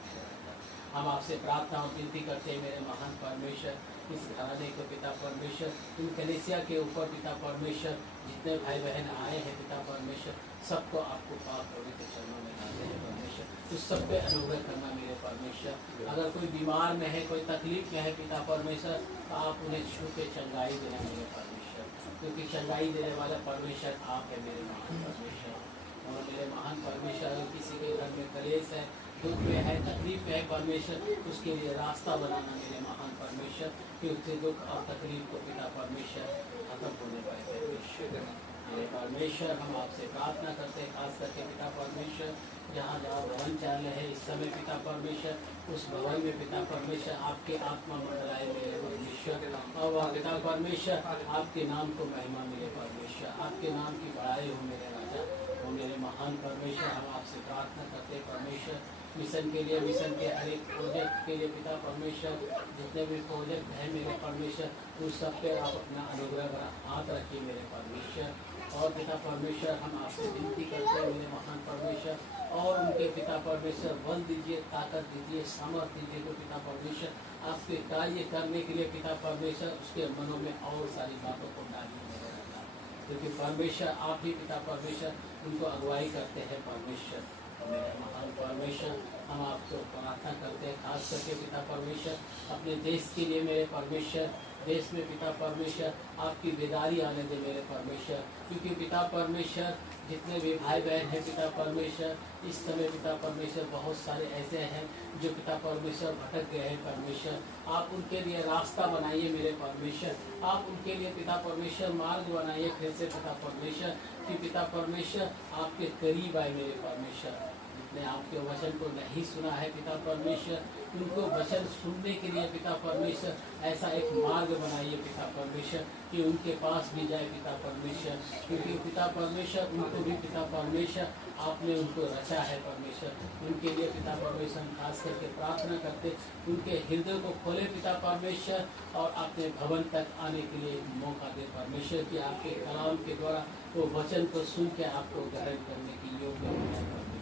हम आपसे प्रार्थना और विनती करते हैं मेरे महान परमेश्वर, इस घराने को पिता परमेश्वर, इन कलीसिया के ऊपर पिता परमेश्वर, जितने भाई बहन आए हैं पिता परमेश्वर, सबको आपको पाक पवित्र चरणों में लाते हैं परमेश्वर। तो सब पे अनुग्रह करना मेरे परमेश्वर। अगर कोई बीमार में है, कोई तकलीफ में है पिता परमेश्वर, तो आप उन्हें छू के चंगाई देना मेरे परमेश्वर, क्योंकि चंगाई देने वाला परमेश्वर आप है मेरे महान परमेश्वर। और मेरे महान परमेश्वर, अगर किसी के घर में कलेश है, दुख में है, तकलीफ में है परमेश्वर, उसके लिए रास्ता बनाना मेरे महान परमेश्वर, कि उससे दुख और तकलीफ को पिता परमेश्वर खत्म होने पाए परमेश्वर। मेरे परमेश्वर, हम आपसे प्रार्थना करते हैं, खास करके पिता परमेश्वर, जहाँ जहाँ भवन चल रहे हैं इस समय पिता परमेश्वर, उस भवन में पिता परमेश्वर आपके आत्मा मंडलाए मेरे परमेश्वर, और वह पिता परमेश्वर आपके नाम को महिमा मिले परमेश्वर, आपके नाम की बड़ाई हो मेरे राजा। वो मेरे महान परमेश्वर, हम आपसे प्रार्थना करते हैं परमेश्वर, मिशन के लिए, मिशन के हर एक प्रोजेक्ट के लिए पिता परमेश्वर, जितने भी प्रोजेक्ट हैं मेरे परमेश्वर, उन सब पे आप अपना अनुग्रह हाथ रखिए मेरे परमेश्वर। और पिता परमेश्वर, हम आपसे विनती करते हैं मेरे महान परमेश्वर, और उनके पिता परमेश्वर बल दीजिए, ताकत दीजिए, सामर्थ्य दीजिए को पिता परमेश्वर आपके कार्य करने के लिए पिता परमेश्वर, उसके मनों में और सारी बातों को डालिए मेरे राजा, क्योंकि परमेश्वर आप ही पिता परमेश्वर उनको अगुवाई करते हैं परमेश्वर। मेरे महान परमेश्वर, हम आपको प्रार्थना करते हैं, खास करके पिता परमेश्वर अपने देश के लिए मेरे परमेश्वर, देश में पिता परमेश्वर आपकी बेदारी आने दे मेरे परमेश्वर, क्योंकि पिता परमेश्वर जितने भी भाई बहन हैं पिता परमेश्वर, इस समय पिता परमेश्वर बहुत सारे ऐसे हैं जो पिता परमेश्वर भटक गए हैं परमेश्वर, आप उनके लिए रास्ता बनाइए मेरे परमेश्वर, आप उनके लिए पिता परमेश्वर मार्ग बनाइए फिर से पिता परमेश्वर, कि पिता परमेश्वर आपके करीब आए मेरे परमेश्वर। जितने आपके वचन को नहीं सुना है पिता परमेश्वर, उनको वचन सुनने के लिए पिता परमेश्वर ऐसा एक मार्ग बनाइए पिता परमेश्वर, कि उनके पास भी जाए पिता परमेश्वर, क्योंकि पिता परमेश्वर उनको भी पिता परमेश्वर आपने उनको रचा है परमेश्वर। उनके लिए पिता परमेश्वर हम खास करके प्रार्थना करते, उनके हृदय को खोले पिता परमेश्वर, और अपने भवन तक आने के लिए मौका दे परमेश्वर, कि आपके कलाम के द्वारा वो वचन को सुन के आपको ग्रहण करने की योग्य बनाए परमेश्वर।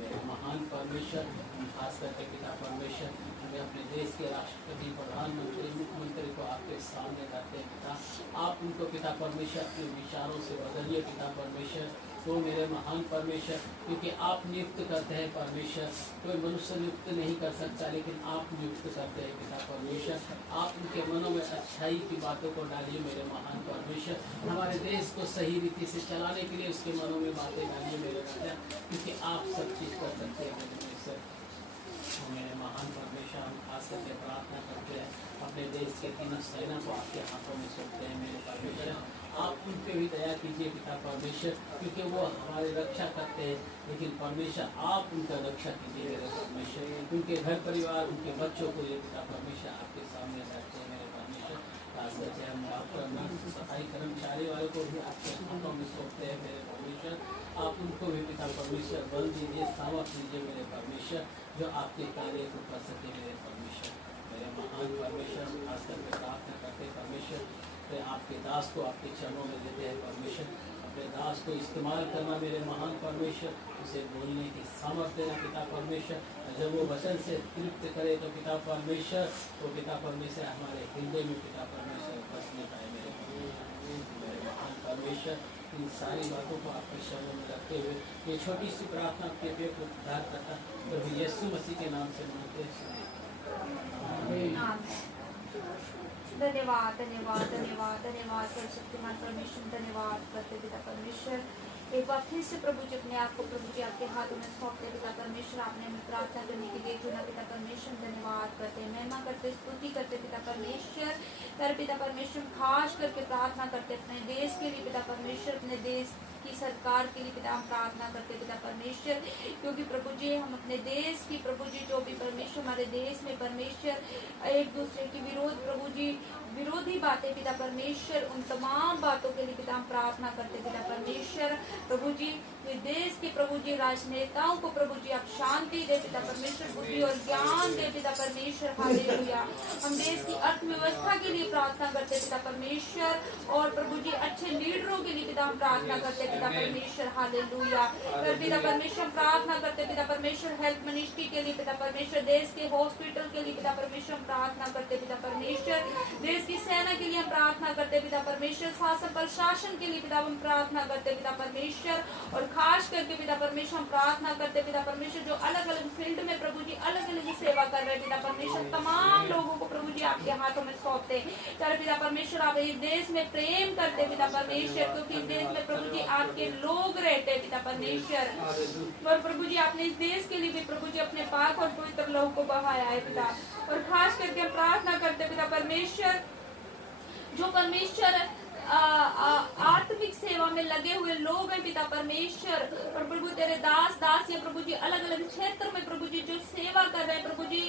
मेरे महान परमेश्वर, हम खास करके पिता परमेश्वर हमें अपने देश के राष्ट्रपति, प्रधानमंत्री, मुख्यमंत्री को आपके सामने रखते हैं पिता, आप उनको पिता परमेश्वर अपने विचारों से बदलिए पिता परमेश्वर। तो मेरे महान परमेश्वर, क्योंकि आप नियुक्त करते हैं परमेश्वर, कोई मनुष्य नियुक्त नहीं कर सकता, लेकिन आप नियुक्त करते हैं पिता परमेश्वर। आप उनके मनों में अच्छाई की बातों को डालिए मेरे महान परमेश्वर, हमारे देश को सही रीति से चलाने के लिए उसके मनों में बातें डालिए मेरे राजा, क्योंकि आप सब चीज़ कर सकते हैं परमेश्वर। मेरे महान परमेश्वर, हम खास करके प्रार्थना करते हैं, अपने देश के तीनों सेना को आपके हाथों में सौंपते हैं मेरे परमेश्वर, आप उन पर भी दया कीजिए पिता परमेश्वर, क्योंकि वो हमारी रक्षा करते हैं, लेकिन परमेश्वर आप उनका रक्षा कीजिए मेरे परमेश्वर, उनके घर परिवार, उनके बच्चों को ये पिता परमेश्वर आपके सामने रखते हैं मेरे परमेश्वर। खास करके हम डॉक्टर, सफाई कर्मचारी वालों को भी आपके हाथों में सौंपते हैं मेरे परमेश्वर, आप उनको भी पिता परमेश्वर बल दीजिए, सामर्थ दीजिए मेरे परमेश्वर, जो आपके कार्य को कर सके मेरे परमेश्वर। मेरे महान परमेश्वर, खास करके प्रार्थना करते परमेश्वर कि आपके दास को आपके चरणों में देते हैं परमेश्वर। अपने दास को इस्तेमाल करना मेरे महान परमेश्वर, उसे बोलने की सामर्थ्य देना पिता परमेश्वर। जब वो वचन से तृप्त करे तो पिता परमेश्वर, तो पिता परमेश्वर हमारे हृदय में पिता परमेश्वर बसने पाए मेरे महान परमेश्वर। इन सारी बातों को आपके शरणों में रखते हुए ये छोटी सी प्रार्थना आपके पेट को उद्धार करता प्रभु यीशु मसीह के नाम से मांगते हैं। धन्यवाद धन्यवाद धन्यवाद धन्यवाद सर्वशक्तिमान परमेश्वर, धन्यवाद करते पिता परमेश्वर। एक बार फिर से प्रभु जी अपने आप को प्रभु जी आपके हाथों में सौंपते पिता परमेश्वर। आपने हमें प्रार्थना करने के लिए चुना पिता परमेश्वर, धन्यवाद करते, महिमा करते, स्तुति करते पिता परमेश्वर। कर पिता परमेश्वर खास करके प्रार्थना करते अपने देश के लिए पिता परमेश्वर, अपने देश की सरकार के लिए पिता हम प्रार्थना करते पिता परमेश्वर, क्योंकि प्रभु जी हम अपने देश की प्रभु जी जो भी परमेश्वर हमारे देश में परमेश्वर एक दूसरे की विरोध प्रभु जी विरोधी बातें पिता परमेश्वर, उन तमाम बातों के लिए पिता हम प्रार्थना करते पिता परमेश्वर। प्रभु जी देश के प्रभु जी राजनेताओं को प्रभु जी आप शांति दे पिता परमेश्वर, बुद्धि और ज्ञान दे पिता परमेश्वर, हालेलुया। हम देश की अर्थव्यवस्था के लिए प्रार्थना करते पिता परमेश्वर, और प्रभु जी अच्छे लीडरों के लिए पिता हम प्रार्थना करते पिता परमेश्वर, हालेलुया। पिता परमेश्वर प्रार्थना करते पिता परमेश्वर, हेल्थ मिनिस्ट्री के लिए पिता परमेश्वर, देश के हॉस्पिटल के लिए पिता परमेश्वर हम प्रार्थना करते पिता परमेश्वर, देश की सेना के लिए हम प्रार्थना करते पिता परमेश्वर, शासन प्रशासन के लिए पिता हम प्रार्थना करते पिता परमेश्वर, और खास करके पिता परमेश्वर हम प्रार्थना करते पिता परमेश्वर जो अलग अलग फील्ड में प्रभु जी अलग अलग सेवा कर रहे हैं पिता परमेश्वर, तमाम लोगों को प्रभु जी आपके हाथों में सौंपते हैं पिता परमेश्वर। आप इस देश में प्रेम करते पिता परमेश्वर, क्योंकि इस देश में प्रभु जी आपके लोग रहते पिता परमेश्वर, और प्रभु जी आपने इस देश के लिए भी प्रभु जी अपने पाक और पवित्र लहू को बहाया है पिता। और खास करके हम प्रार्थना करते पिता परमेश्वर जो परमेश्वर आत्मिक सेवा में लगे हुए लोग हैं पिता परमेश्वर, और प्रभु तेरे दास दास या प्रभु जी अलग अलग क्षेत्र में प्रभु जी जो सेवा कर रहे हैं प्रभु जी,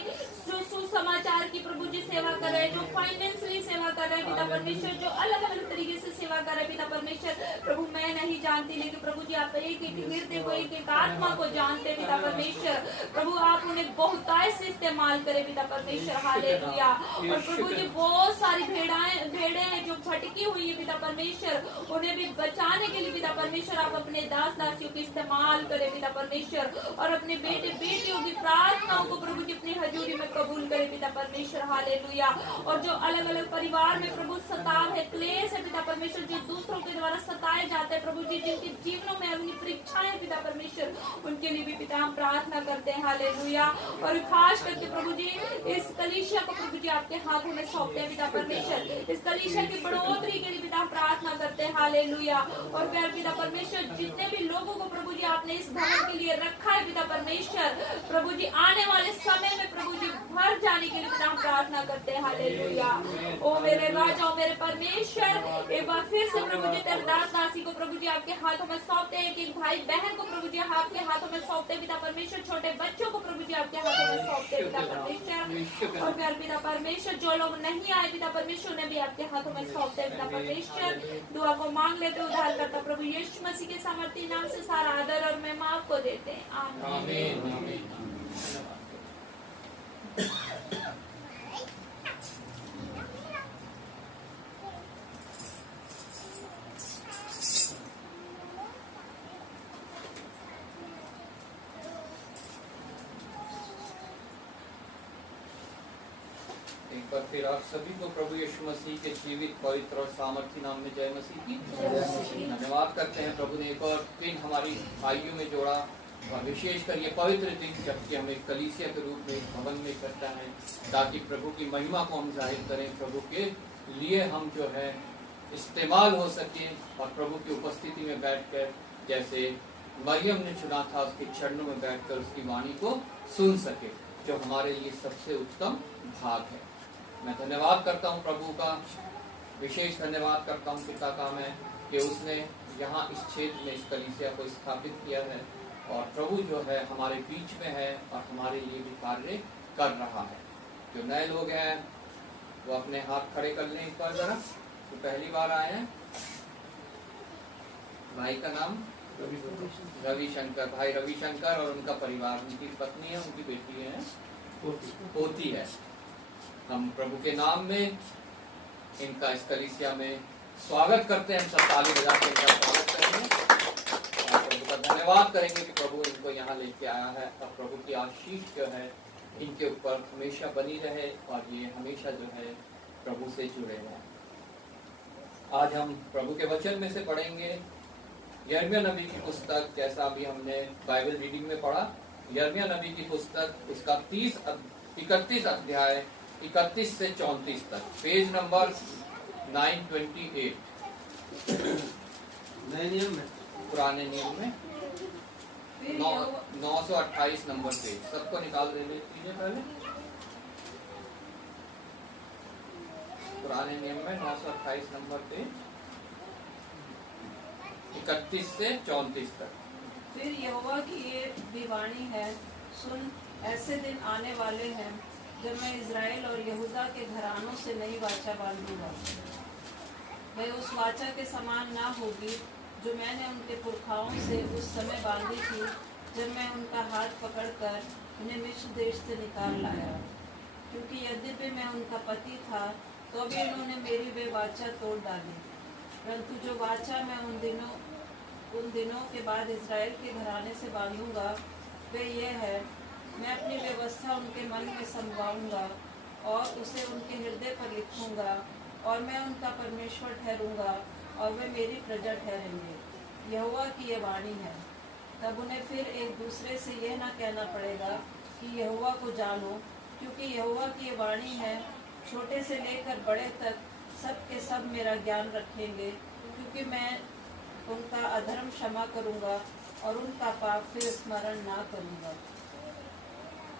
जो सुसमाचार की प्रभु जी सेवा कर रहे हैं, जो फाइनेंशियली सेवा कर रहे हैं पिता परमेश्वर, जो अलग अलग तरीके से सेवा कर रहे हैं पिता परमेश्वर। प्रभु मैं नहीं जानती, लेकिन प्रभु जी आप एक एक हृदय को एक एक आत्मा को जानते हैं पिता परमेश्वर। प्रभु आप उन्हें बहुतायत से इस्तेमाल करें पिता परमेश्वर, हालेलुया। और प्रभु जी बहुत सारी भेड़ें हैं जो भटकी हुई है पिता परमेश्वर, उन्हें भी बचाने के लिए पिता परमेश्वर आप अपने दास दासियों को इस्तेमाल करें पिता परमेश्वर, और अपने बेटे बेटियों की प्रार्थनाओं को प्रभु जी अपनी हजूरी में कबूल करें पिता परमेश्वर, हालेलुया। और जो अलग अलग परिवार में प्रभु सताव है, क्लेश है पिता परमेश्वर, जो दूसरों के द्वारा सताए जाते हैं प्रभु जी, जिनके जीवनों में अग्नि परीक्षाएं पिता परमेश्वर, उनके लिए भी पिता हम प्रार्थना करते हैं, हालेलुया। और खास करके प्रभु जी इस कलीसिया को प्रभु जी आपके हाथों में सौंपते हैं पिता परमेश्वर, इस कलीसिया की बढ़ोतरी के लिए पिता प्रार्थना करते हैं, हालेलुया। और प्यार पिता परमेश्वर जितने भी लोगों को प्रभु जी आपने इस भवन के लिए रखा है पिता परमेश्वर, प्रभु जी आने वाले समय में प्रभु जी भर जाने के लिए पिता हम प्रार्थना करते हैं, हालेलुया। ओ मेरे राजा ओ मेरे परमेश्वर, एक बार फिर से प्रभु जी तेरे दास दासी को प्रभु जी आपके हाथों में सौंपते हैं, कि भाई बहन को प्रभु जी आपके हाथों में सौंपते पिता परमेश्वर, छोटे बच्चों को प्रभु जी आपके हाथों में सौंपते पिता परमेश्वर। और प्यार पिता परमेश्वर जो लोग नहीं आए पिता परमेश्वर उन्हें भी आपके हाथों में सौंपते पिता परमेश्वर। दुआ को मांग लेते उद्धार करता प्रभु यीशु मसीह के सामर्थी नाम से सारा आदर और महिमा आपको देते हैं, आमीन आमीन। एक बार फिर आप सभी को प्रभु यीशु मसीह के जीवित पवित्र और सामर्थी नाम में जय मसीह की धन्यवाद करते हैं। प्रभु ने एक और दिन हमारी आयु में जोड़ा, और विशेष कर ये पवित्र दिन जबकि हम एक कलीसिया के रूप में भवन में इकट्ठा हैं, ताकि प्रभु की महिमा को हम जाहिर करें, प्रभु के लिए हम जो है इस्तेमाल हो सके, और प्रभु की उपस्थिति में बैठकर जैसे मरियम ने चुना था उसके चरणों में बैठकर उसकी वाणी को सुन सके, जो हमारे लिए सबसे उत्तम भाग है। मैं धन्यवाद करता हूँ प्रभु का, विशेष धन्यवाद करता हूँ पिता का मैं, कि उसने यहाँ इस क्षेत्र में इस कलीसिया को स्थापित किया है, और प्रभु जो है हमारे बीच में है और हमारे लिए भी कार्य कर रहा है। जो नए लोग हैं वो अपने हाथ खड़े कर लें इस बार जरा, तो पहली बार आए हैं। भाई का नाम रविशंकर, भाई रविशंकर और उनका परिवार, उनकी पत्नी है, उनकी बेटी है, पोती है। हम प्रभु के नाम में इनका इस कलीसिया में स्वागत करते हैं। हम सब ताली बजा के इनका स्वागत करेंगे और प्रभु का धन्यवाद करेंगे कि प्रभु इनको यहाँ लेके आया है और प्रभु की आशीष जो है इनके ऊपर हमेशा बनी रहे और ये हमेशा जो है प्रभु से जुड़े रहें। आज हम प्रभु के वचन में से पढ़ेंगे यिर्मयाह नबी की पुस्तक, जैसा अभी हमने बाइबल रीडिंग में पढ़ा। यिर्मयाह नबी की पुस्तक, इसका 31 अध्याय 31 से 34 तक, पेज नंबर 928 नए नियम में, पुराने नियम में फिर 928 नंबर पेज। सबको निकाल दे लीजिए पहले। पुराने नियम में 928 नंबर पेज 31 से 34 तक। फिर यहोवा की ये भी वाणी है, सुन, ऐसे दिन आने वाले हैं जब मैं इज़राइल और यहूदा के घरानों से नई वाचा बांधूंगा। वह उस वाचा के समान ना होगी जो मैंने उनके पुरखाओं से उस समय बांधी थी जब मैं उनका हाथ पकड़कर उन्हें मिस्र देश से निकाल लाया। क्योंकि यद्यपि मैं उनका पति था तो भी उन्होंने मेरी वे वाचा तोड़ डाली। परंतु जो वाचा मैं उन दिनों के बाद इज़राइल के घराने से बांधूंगा वे ये है, मैं अपनी व्यवस्था उनके मन में समझाऊंगा और उसे उनके हृदय पर लिखूंगा और मैं उनका परमेश्वर ठहरूंगा और वे मेरी प्रजा ठहरेंगे। यहोवा की ये वाणी है। तब उन्हें फिर एक दूसरे से यह ना कहना पड़ेगा कि यहोवा को जानो, क्योंकि यहोवा की ये वाणी है, छोटे से लेकर बड़े तक सब के सब मेरा ज्ञान रखेंगे, क्योंकि मैं उनका अधर्म क्षमा करूंगा और उनका पाप फिर स्मरण ना करूंगा।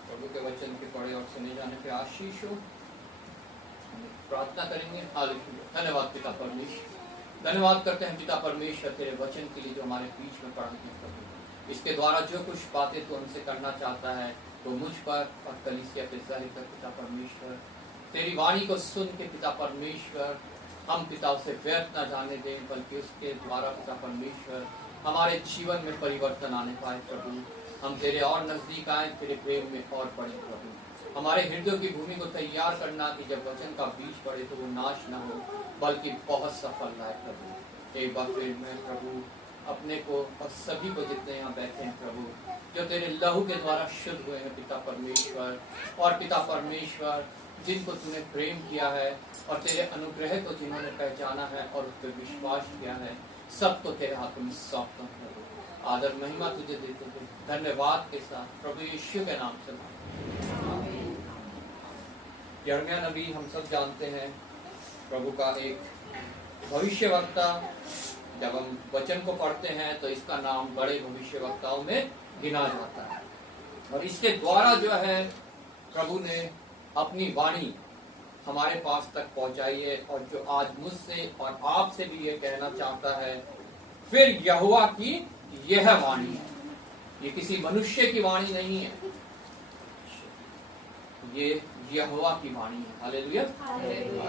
प्रभु के वचन के पढ़े और सुने जाने पे आशीष हो। प्रार्थना करेंगे। हालेलुया। धन्यवाद पिता परमेश्वर, धन्यवाद करते हैं पिता परमेश्वर तेरे वचन के लिए जो हमारे बीच में पढ़ने की प्रभु। इसके द्वारा जो कुछ बातें तू हमसे करना चाहता है वो मुझ पर और कलीसिया पे जाहिर कर पिता परमेश्वर। तेरी वाणी को सुन के पिता परमेश्वर हम पिता उसे व्यर्थ न जाने दें, बल्कि उसके द्वारा पिता परमेश्वर हमारे जीवन में परिवर्तन आने पाए प्रभु। हम तेरे और नजदीक आए, तेरे प्रेम में और पड़े प्रभु। हमारे हृदय की भूमि को तैयार करना कि जब वचन का बीज पड़े तो वो नाश न हो बल्कि बहुत सफल रहे प्रभु। एक बार फिर मैं प्रभु अपने को और सभी को जितने यहाँ बैठे हैं प्रभु, जो तेरे लहू के द्वारा शुद्ध हुए हैं पिता परमेश्वर, और पिता परमेश्वर जिनको तूने प्रेम किया है और तेरे अनुग्रह को जिन्होंने पहचाना है और उस पर विश्वास किया है, सबको तेरे हाथों में सौंपता हूं प्रभु। आदर महिमा तुझे देते हुए धन्यवाद के साथ प्रभु यीशु के नाम से। यिर्मयाह नबी हम सब जानते हैं प्रभु का एक भविष्यवक्ता। जब हम वचन को पढ़ते हैं तो इसका नाम बड़े भविष्यवक्ताओं में गिना जाता है और इसके द्वारा जो है प्रभु ने अपनी वाणी हमारे पास तक पहुंचाई है और जो आज मुझसे और आपसे भी ये कहना चाहता है। फिर यहोवा की यह वाणी है, ये किसी मनुष्य की वाणी नहीं है, ये यहोवा की वाणी है। हालेलुया।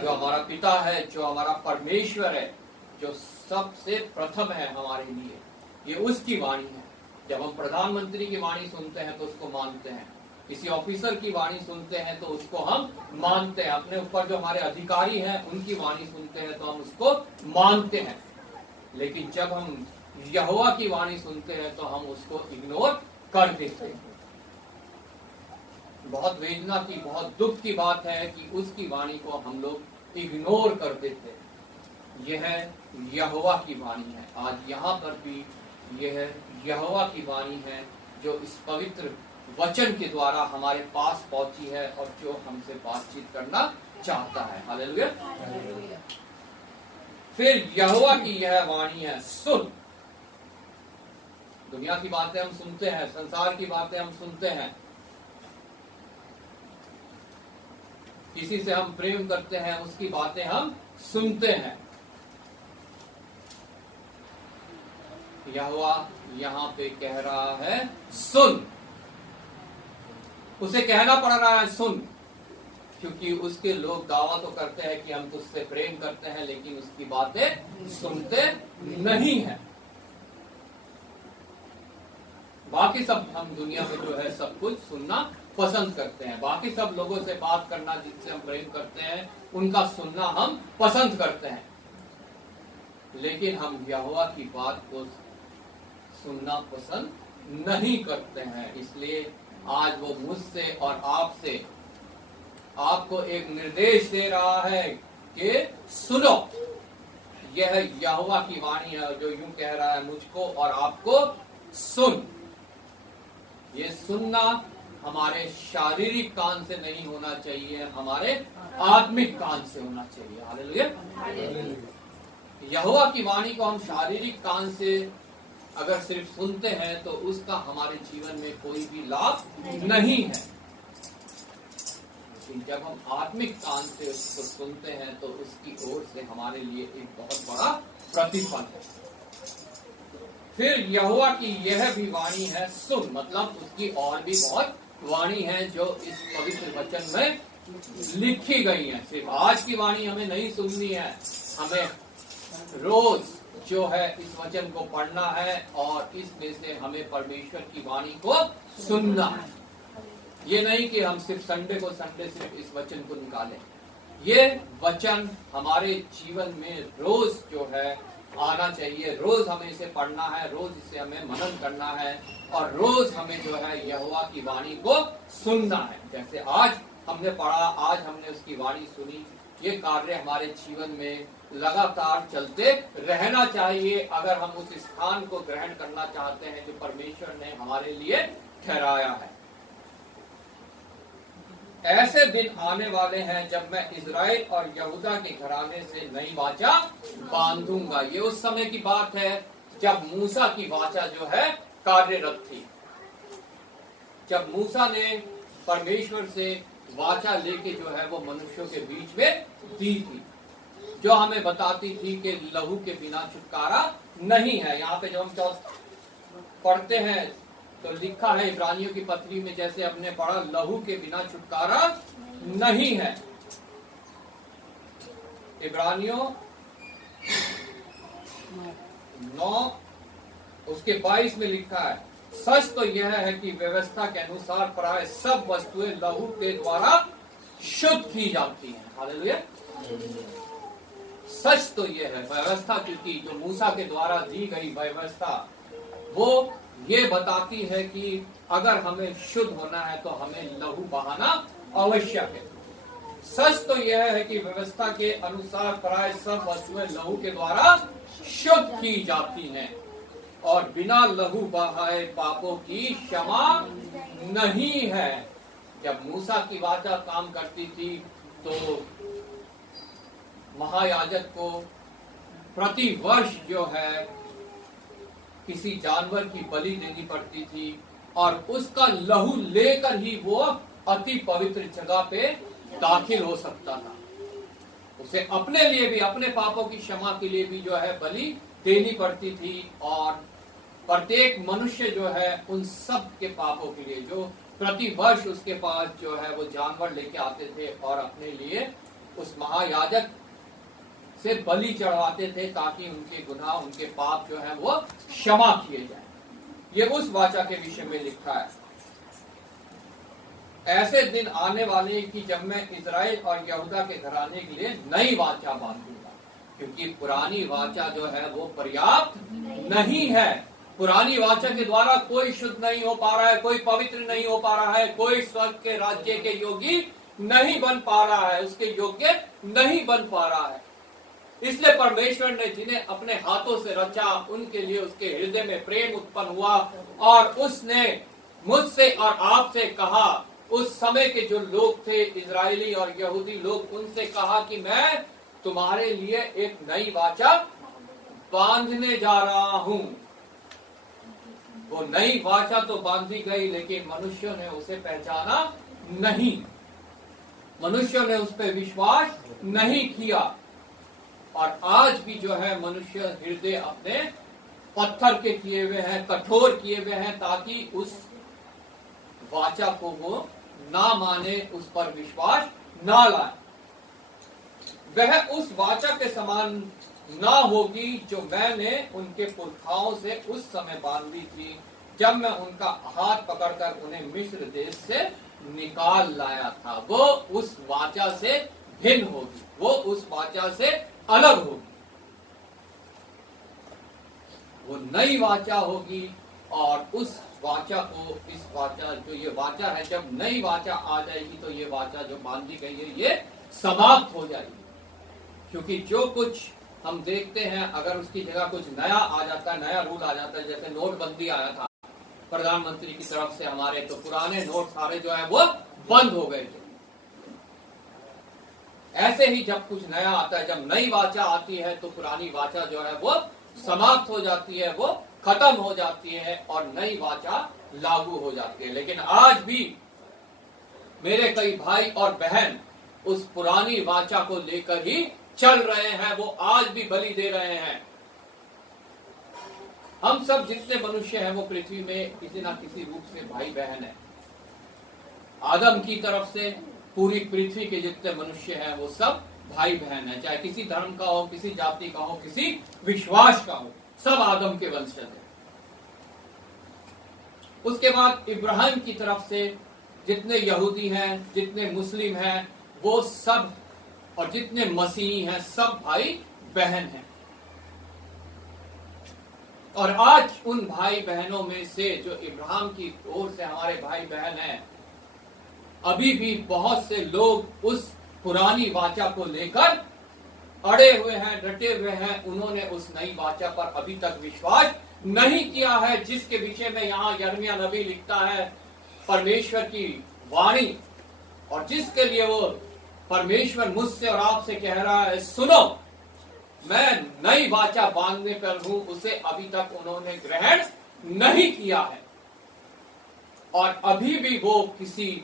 जो हमारा पिता है, जो हमारा परमेश्वर है, जो सबसे प्रथम है हमारे लिए, ये उसकी वाणी है। जब हम प्रधानमंत्री की वाणी सुनते हैं तो उसको मानते हैं, किसी ऑफिसर की वाणी सुनते हैं तो उसको हम मानते हैं, अपने ऊपर जो हमारे अधिकारी हैं उनकी वाणी सुनते हैं तो हम उसको मानते हैं। लेकिन जब हम यहोवा की वाणी सुनते हैं तो हम उसको इग्नोर कर देते हैं। बहुत वेदना की, बहुत दुख की बात है कि उसकी वाणी को हम लोग इग्नोर कर देते हैं। यह यहोवा की वाणी है। आज यहाँ पर भी यह यहोवा की वाणी है जो इस पवित्र वचन के द्वारा हमारे पास पहुंची है और जो हमसे बातचीत करना चाहता है। हालेलुया। फिर यहोवा की यह वाणी है, सुन। दुनिया की बातें हम सुनते हैं, संसार की बातें हम सुनते हैं, किसी से हम प्रेम करते हैं उसकी बातें हम सुनते हैं। यहोवा यहाँ पे कह रहा है सुन। उसे कहना पड़ रहा है सुन, क्योंकि उसके लोग दावा तो करते हैं कि हम तुझसे प्रेम करते हैं, लेकिन उसकी बातें सुनते नहीं हैं। बाकी सब हम दुनिया में जो है सब कुछ सुनना पसंद करते हैं। बाकी सब लोगों से बात करना, जिनसे हम प्रेम करते हैं, उनका सुनना हम पसंद करते हैं, लेकिन हम यहोवा की बात को सुनना पसंद नहीं करते हैं। इसलिए आज वो मुझसे और आपसे आपको एक निर्देश दे रहा है कि सुनो। यह यहोवा की वाणी है जो यूं कह रहा है, मुझको और आपको सुन। ये सुनना हमारे शारीरिक कान से नहीं होना चाहिए, हमारे आत्मिक कान से होना चाहिए। हालेलुया। यहोवा की वाणी को हम शारीरिक कान से अगर सिर्फ सुनते हैं तो उसका हमारे जीवन में कोई भी लाभ नहीं है, लेकिन जब हम आत्मिक कान से उसको सुनते हैं तो उसकी ओर से हमारे लिए एक बहुत बड़ा प्रतिफल है। फिर यहोवा की यह भी वाणी है सुन, मतलब उसकी और भी बहुत वाणी है जो इस पवित्र वचन में लिखी गई है। सिर्फ आज की वाणी हमें नहीं सुननी है, हमें रोज जो है इस वचन को पढ़ना है और इसमें से हमें परमेश्वर की वाणी को सुनना है। ये नहीं कि हम सिर्फ संडे को संडे सिर्फ इस वचन को निकालें। ये वचन हमारे जीवन में रोज जो है आना चाहिए, रोज हमें इसे पढ़ना है, रोज इसे हमें मनन करना है और रोज हमें जो है यहोवा की वाणी को सुनना है। जैसे आज हमने पढ़ा, आज हमने उसकी वाणी सुनी, ये कार्य हमारे जीवन में लगातार चलते रहना चाहिए अगर हम उस स्थान को ग्रहण करना चाहते हैं जो परमेश्वर ने हमारे लिए ठहराया है। ऐसे दिन आने वाले हैं जब मैं इजराइल और यहूदा के घराने से नई वाचा बांधूंगा। ये उस समय की बात है जब मूसा की वाचा जो है कार्यरत थी, जब मूसा ने परमेश्वर से वाचा लेके जो है वो मनुष्यों के बीच में दी थी, जो हमें बताती थी कि लहू के बिना छुटकारा नहीं है। यहाँ पे जब हम पढ़ते हैं तो लिखा है इब्रानियों की पत्री में, जैसे हमने पढ़ा, लहू के बिना छुटकारा नहीं है। इब्रानियों 9 उसके 22 में लिखा है, सच तो यह है कि व्यवस्था के अनुसार प्राय सब वस्तुएं लहू के द्वारा शुद्ध की जाती हैं। हालेलुया। सच तो यह है, व्यवस्था क्योंकि जो मूसा के द्वारा दी गई व्यवस्था वो ये बताती है कि अगर हमें शुद्ध होना है तो हमें लहू बहाना आवश्यक है। सच तो यह है कि व्यवस्था के अनुसार प्राय सब वस्तुएं लहू के द्वारा शुद्ध की जाती हैं और बिना लहू बहाए पापों की क्षमा नहीं है। जब मूसा की वाचा काम करती थी तो महायाजक को प्रति वर्ष जो है किसी जानवर की बलि देनी पड़ती थी और उसका लहू लेकर ही वो अति पवित्र जगह पे दाखिल हो सकता था। उसे अपने लिए भी, अपने पापों की क्षमा के लिए भी जो है बलि देनी पड़ती थी और प्रत्येक मनुष्य जो है उन सब के पापों के लिए जो प्रति वर्ष उसके पास जो है वो जानवर लेके आते थे और अपने लिए उस महायाजक से बलि चढ़ाते थे ताकि उनके गुनाह, उनके पाप जो है वो क्षमा किए जाए। ये उस वाचा के विषय में लिखा है। ऐसे दिन आने वाले कि जब मैं इजराइल और यहूदा के घराने के लिए नई वाचा बांधूंगा, क्योंकि पुरानी वाचा जो है वो पर्याप्त नहीं है। पुरानी वाचा के द्वारा कोई शुद्ध नहीं हो पा रहा है, कोई पवित्र नहीं हो पा रहा है, कोई स्वर्ग के राज्य के योगी नहीं बन पा रहा है, उसके योग्य नहीं बन पा रहा है। इसलिए परमेश्वर ने जिन्हें अपने हाथों से रचा उनके लिए उसके हृदय में प्रेम उत्पन्न हुआ और उसने मुझसे और आपसे कहा, उस समय के जो लोग थे इजरायली और यहूदी लोग, उनसे कहा कि मैं तुम्हारे लिए एक नई वाचा बांधने जा रहा हूं। वो नई वाचा तो बांधी गई लेकिन मनुष्यों ने उसे पहचाना नहीं, मनुष्यों ने उस पर विश्वास नहीं किया और आज भी जो है मनुष्य हृदय अपने पत्थर के किए हुए हैं, कठोर किए हुए हैं ताकि उस वाचा को वो ना माने, उस पर विश्वास ना लाए। वह उस वाचा के समान ना होगी जो मैंने उनके पुरखाओं से उस समय बांधी थी जब मैं उनका हाथ पकड़कर उन्हें मिस्र देश से निकाल लाया था। वो उस वाचा से भिन्न होगी, वो उस वाचा से अलग होगी, वो नई वाचा होगी। और उस वाचा को, इस वाचा जो ये वाचा है, जब नई वाचा आ जाएगी तो ये वाचा जो बांधी गई है ये समाप्त हो जाएगी। क्योंकि जो कुछ हम देखते हैं, अगर उसकी जगह कुछ नया आ जाता है, नया रूल आ जाता है, जैसे नोटबंदी आया था प्रधानमंत्री की तरफ से हमारे, तो पुराने नोट सारे जो है वो बंद हो गए थे। ऐसे ही जब कुछ नया आता है, जब नई वाचा आती है तो पुरानी वाचा जो है वो समाप्त हो जाती है, वो खत्म हो जाती है और नई वाचा लागू हो जाती है। लेकिन आज भी मेरे कई भाई और बहन उस पुरानी वाचा को लेकर ही चल रहे हैं, वो आज भी बलि दे रहे हैं। हम सब जितने मनुष्य हैं वो पृथ्वी में किसी ना किसी रूप से भाई बहन है। आदम की तरफ से पूरी पृथ्वी के जितने मनुष्य हैं वो सब भाई बहन है, चाहे किसी धर्म का हो, किसी जाति का हो, किसी विश्वास का हो, सब आदम के वंशज हैं। उसके बाद इब्राहिम की तरफ से जितने यहूदी हैं, जितने मुस्लिम हैं, वो सब, और जितने मसीही हैं, सब भाई बहन हैं। और आज उन भाई बहनों में से जो इब्राहिम की ओर से हमारे भाई बहन हैं, अभी भी बहुत से लोग उस पुरानी वाचा को लेकर अड़े हुए हैं, डटे हुए हैं। उन्होंने उस नई वाचा पर अभी तक विश्वास नहीं किया है, जिसके विषय में यहाँ यिर्मयाह नबी लिखता है परमेश्वर की वाणी, और जिसके लिए वो परमेश्वर मुझसे और आपसे कह रहा है, सुनो मैं नई वाचा बांधने पर हूं, उसे अभी तक उन्होंने ग्रहण नहीं किया है। और अभी भी वो किसी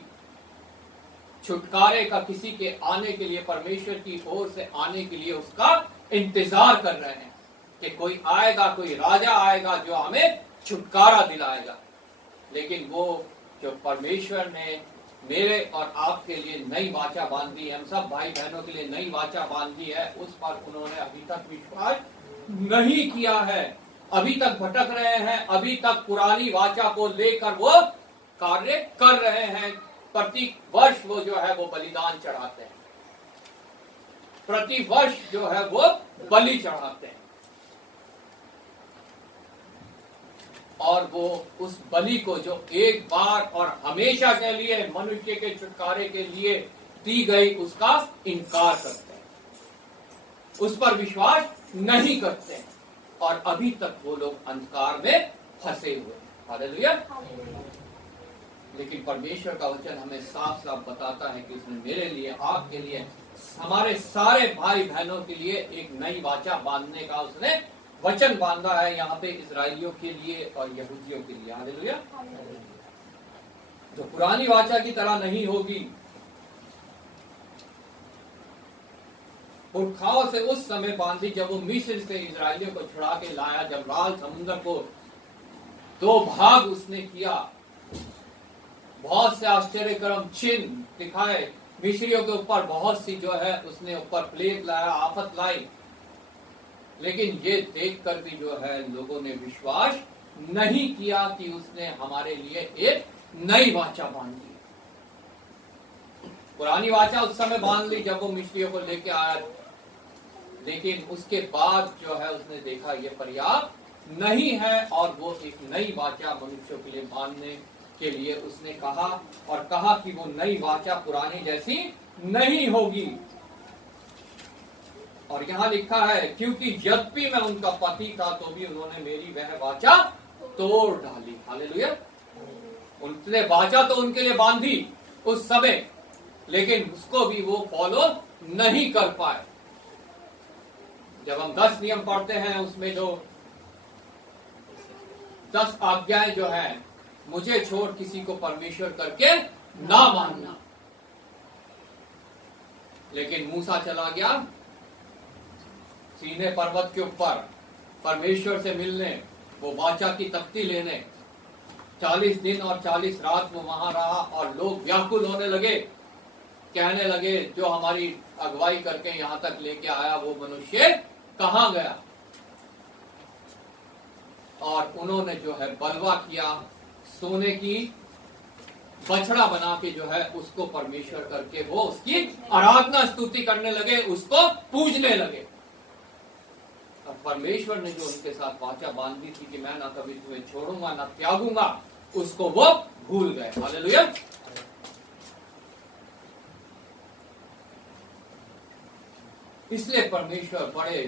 छुटकारे का, किसी के आने के लिए, परमेश्वर की ओर से आने के लिए उसका इंतजार कर रहे हैं कि कोई आएगा, कोई राजा आएगा जो हमें छुटकारा दिलाएगा। लेकिन वो जो परमेश्वर ने मेरे और आपके लिए नई वाचा बांधी है, हम सब भाई बहनों के लिए नई वाचा बांधी है, उस पर उन्होंने अभी तक विश्वास नहीं किया है। अभी तक भटक रहे हैं, अभी तक पुरानी वाचा को लेकर वो कार्य कर रहे हैं। प्रति वर्ष वो जो है वो बलिदान चढ़ाते हैं, प्रति वर्ष जो है वो बलि चढ़ाते हैं, और वो उस बलि को जो एक बार और हमेशा के लिए मनुष्य के छुटकारे के लिए दी गई, उसका इनकार करते हैं, उस पर विश्वास नहीं करते हैं, और अभी तक वो लोग अंधकार में फंसे हुए हैं। हालेलुया। लेकिन परमेश्वर का वचन हमें साफ साफ बताता है कि उसने मेरे लिए, आपके लिए, हमारे सारे भाई बहनों के लिए एक नई वाचा बांधने का उसने वचन बांधा है, यहाँ पे इजराइलियों के लिए और यहूदियों के लिए। हालेलुया। जो पुरानी वाचा की तरह नहीं होगी। पुरखाओं से उस समय बांधी जब वो मिस्र से इजराइलियों को छुड़ा के लाया, जब लाल समुद्र को दो भाग उसने किया, बहुत से आश्चर्यकरम चिन्ह दिखाए मिस्रियों के ऊपर, बहुत सी जो है उसने ऊपर प्लेग लाया, आफत लाई। लेकिन ये देखकर भी जो है लोगों ने विश्वास नहीं किया कि उसने हमारे लिए एक नई वाचा बांधी। पुरानी वाचा उस समय बांध ली जब वो मिस्रियों को लेके आया, लेकिन उसके बाद जो है उसने देखा ये पर्याप्त नहीं है, और वो एक नई वाचा मनुष्यों के लिए बांधने के लिए उसने कहा, और कहा कि वो नई वाचा पुरानी जैसी नहीं होगी। और यहाँ लिखा है, क्योंकि यद्यपि मैं उनका पति था तो भी उन्होंने मेरी वह वाचा तोड़ डाली। हालेलुया। उनने वाचा तो उनके लिए बांधी उस समय, लेकिन उसको भी वो फॉलो नहीं कर पाए। जब हम 10 नियम पढ़ते हैं, उसमें जो 10 आज्ञाएं जो है, मुझे छोड़ किसी को परमेश्वर करके ना मानना। लेकिन मूसा चला गया सीने पर्वत के ऊपर परमेश्वर से मिलने, वो वाचा की तख्ती लेने। 40 दिन और 40 रात वो वहां रहा, और लोग व्याकुल होने लगे, कहने लगे जो हमारी अगुवाई करके यहाँ तक लेके आया वो मनुष्य कहाँ गया। और उन्होंने जो है बलवा किया, सोने की बछड़ा बना के जो है उसको परमेश्वर करके वो उसकी आराधना स्तुति करने लगे, उसको पूजने लगे। और परमेश्वर ने जो उनके साथ वाचा बांधी थी कि मैं ना कभी तुम्हें छोड़ूंगा ना त्यागूंगा, उसको वो भूल गए। हालेलुया। इसलिए परमेश्वर बड़े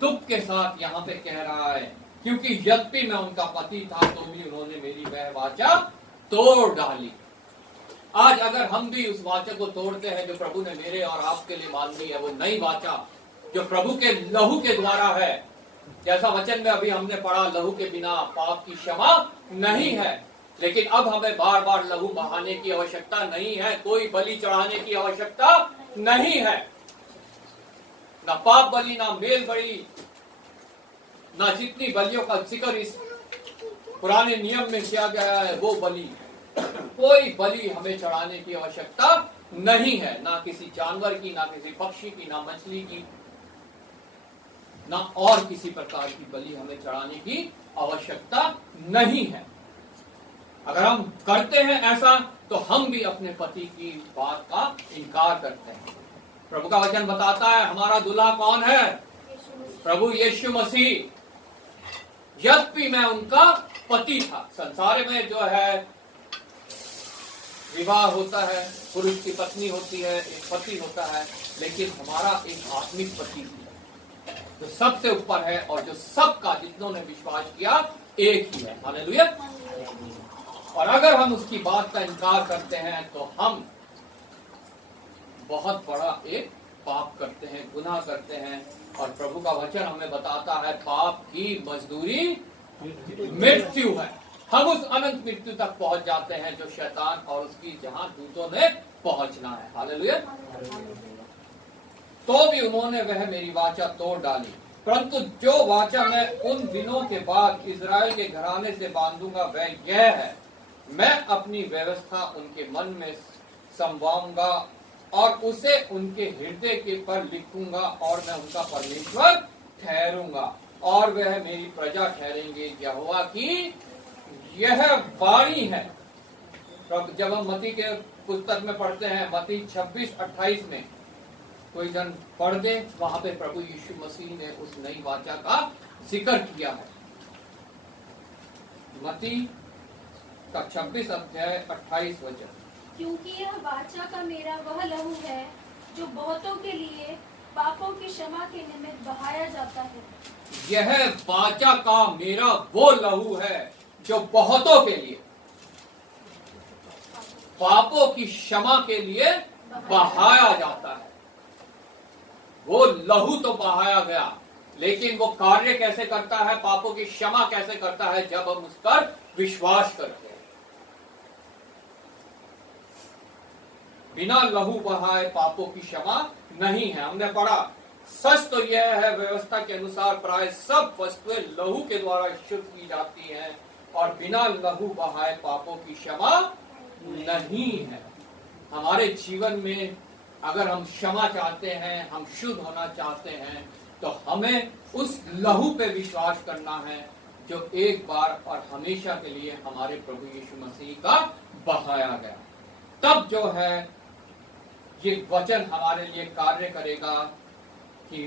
दुख के साथ यहाँ पे कह रहा है, क्योंकि यद्यपि मैं उनका पति था तो भी उन्होंने मेरी वह वाचा तोड़ डाली। आज अगर हम भी उस वाचा को तोड़ते हैं जो प्रभु ने मेरे और आपके लिए बांधी है, वो नई वाचा जो प्रभु के लहू के द्वारा है, जैसा वचन में अभी हमने पढ़ा, लहू के बिना पाप की क्षमा नहीं है। लेकिन अब हमें बार बार लहू बहाने की आवश्यकता नहीं है, कोई बलि चढ़ाने की आवश्यकता नहीं है, ना पाप बलि, ना मेल बलि, ना जितनी बलियों का जिक्र इस पुराने नियम में किया गया है वो बलि, कोई बलि हमें चढ़ाने की आवश्यकता नहीं है, ना किसी जानवर की, ना किसी पक्षी की, ना मछली की, ना और किसी प्रकार की बलि हमें चढ़ाने की आवश्यकता नहीं है। अगर हम करते हैं ऐसा तो हम भी अपने पति की बात का इनकार करते हैं। प्रभु का वचन बताता है हमारा दूल्हा कौन है? प्रभु यीशु मसीह। यद्यपि मैं उनका पति था, संसार में जो है विवाह होता है, पुरुष की पत्नी होती है, एक पति होता है, लेकिन हमारा एक आत्मिक पति जो सबसे ऊपर है और जो सबका, जितनों ने विश्वास किया, एक ही है। हालेलुया। और अगर हम उसकी बात का इनकार करते हैं तो हम बहुत बड़ा एक पाप करते हैं, गुनाह करते हैं। और प्रभु का वचन हमें बताता है पाप की मजदूरी मृत्यु है। हम उस अनंत मृत्यु तक पहुंच जाते हैं जो शैतान और उसकी जहां दूतों ने पहुंचना है। हालेलुया। तो भी उन्होंने वह मेरी वाचा तोड़ डाली, परंतु जो वाचा मैं उन दिनों के बाद इजराइल के घराने से बांधूंगा वह यह है, मैं अपनी व्यवस्था उनके मन में समवाऊंगा और उसे उनके हृदय के पर लिखूंगा और मैं उनका परमेश्वर ठहरूंगा और वह मेरी प्रजा ठहरेंगे। यहोवा की यह वाणी है। जब हम मत्ती के पुस्तक में पढ़ते हैं, मत्ती 26-28 में कोई जन पढ़ दे, वहां पे प्रभु यीशु मसीह ने उस नई वाचा का जिक्र किया है। मत्ती का 26 अध्याय 28 वचन। क्योंकि यह वाचा का मेरा वह लहू है जो बहुतों के लिए पापों की क्षमा के निमित्त बहाया जाता है। यह वाचा का मेरा वो लहू है जो बहुतों के लिए पापों की क्षमा के लिए बहाया जाता है। वो लहू तो बहाया गया, लेकिन वो कार्य कैसे करता है, पापों की क्षमा कैसे करता है? जब हम उस पर विश्वास करते हैं। बिना लहू बहाए पापों की क्षमा नहीं है। हमने पढ़ा, सच तो यह है व्यवस्था के अनुसार प्राय सब वस्तुएं लहू के द्वारा शुद्ध की जाती हैं और बिना लहू बहाए पापों की क्षमा नहीं है। हमारे जीवन में अगर हम क्षमा चाहते हैं, हम शुद्ध होना चाहते हैं, तो हमें उस लहू पे विश्वास करना है जो एक बार और हमेशा के लिए हमारे प्रभु यीशु मसीह का बहाया गया। तब जो है ये वचन हमारे लिए कार्य करेगा कि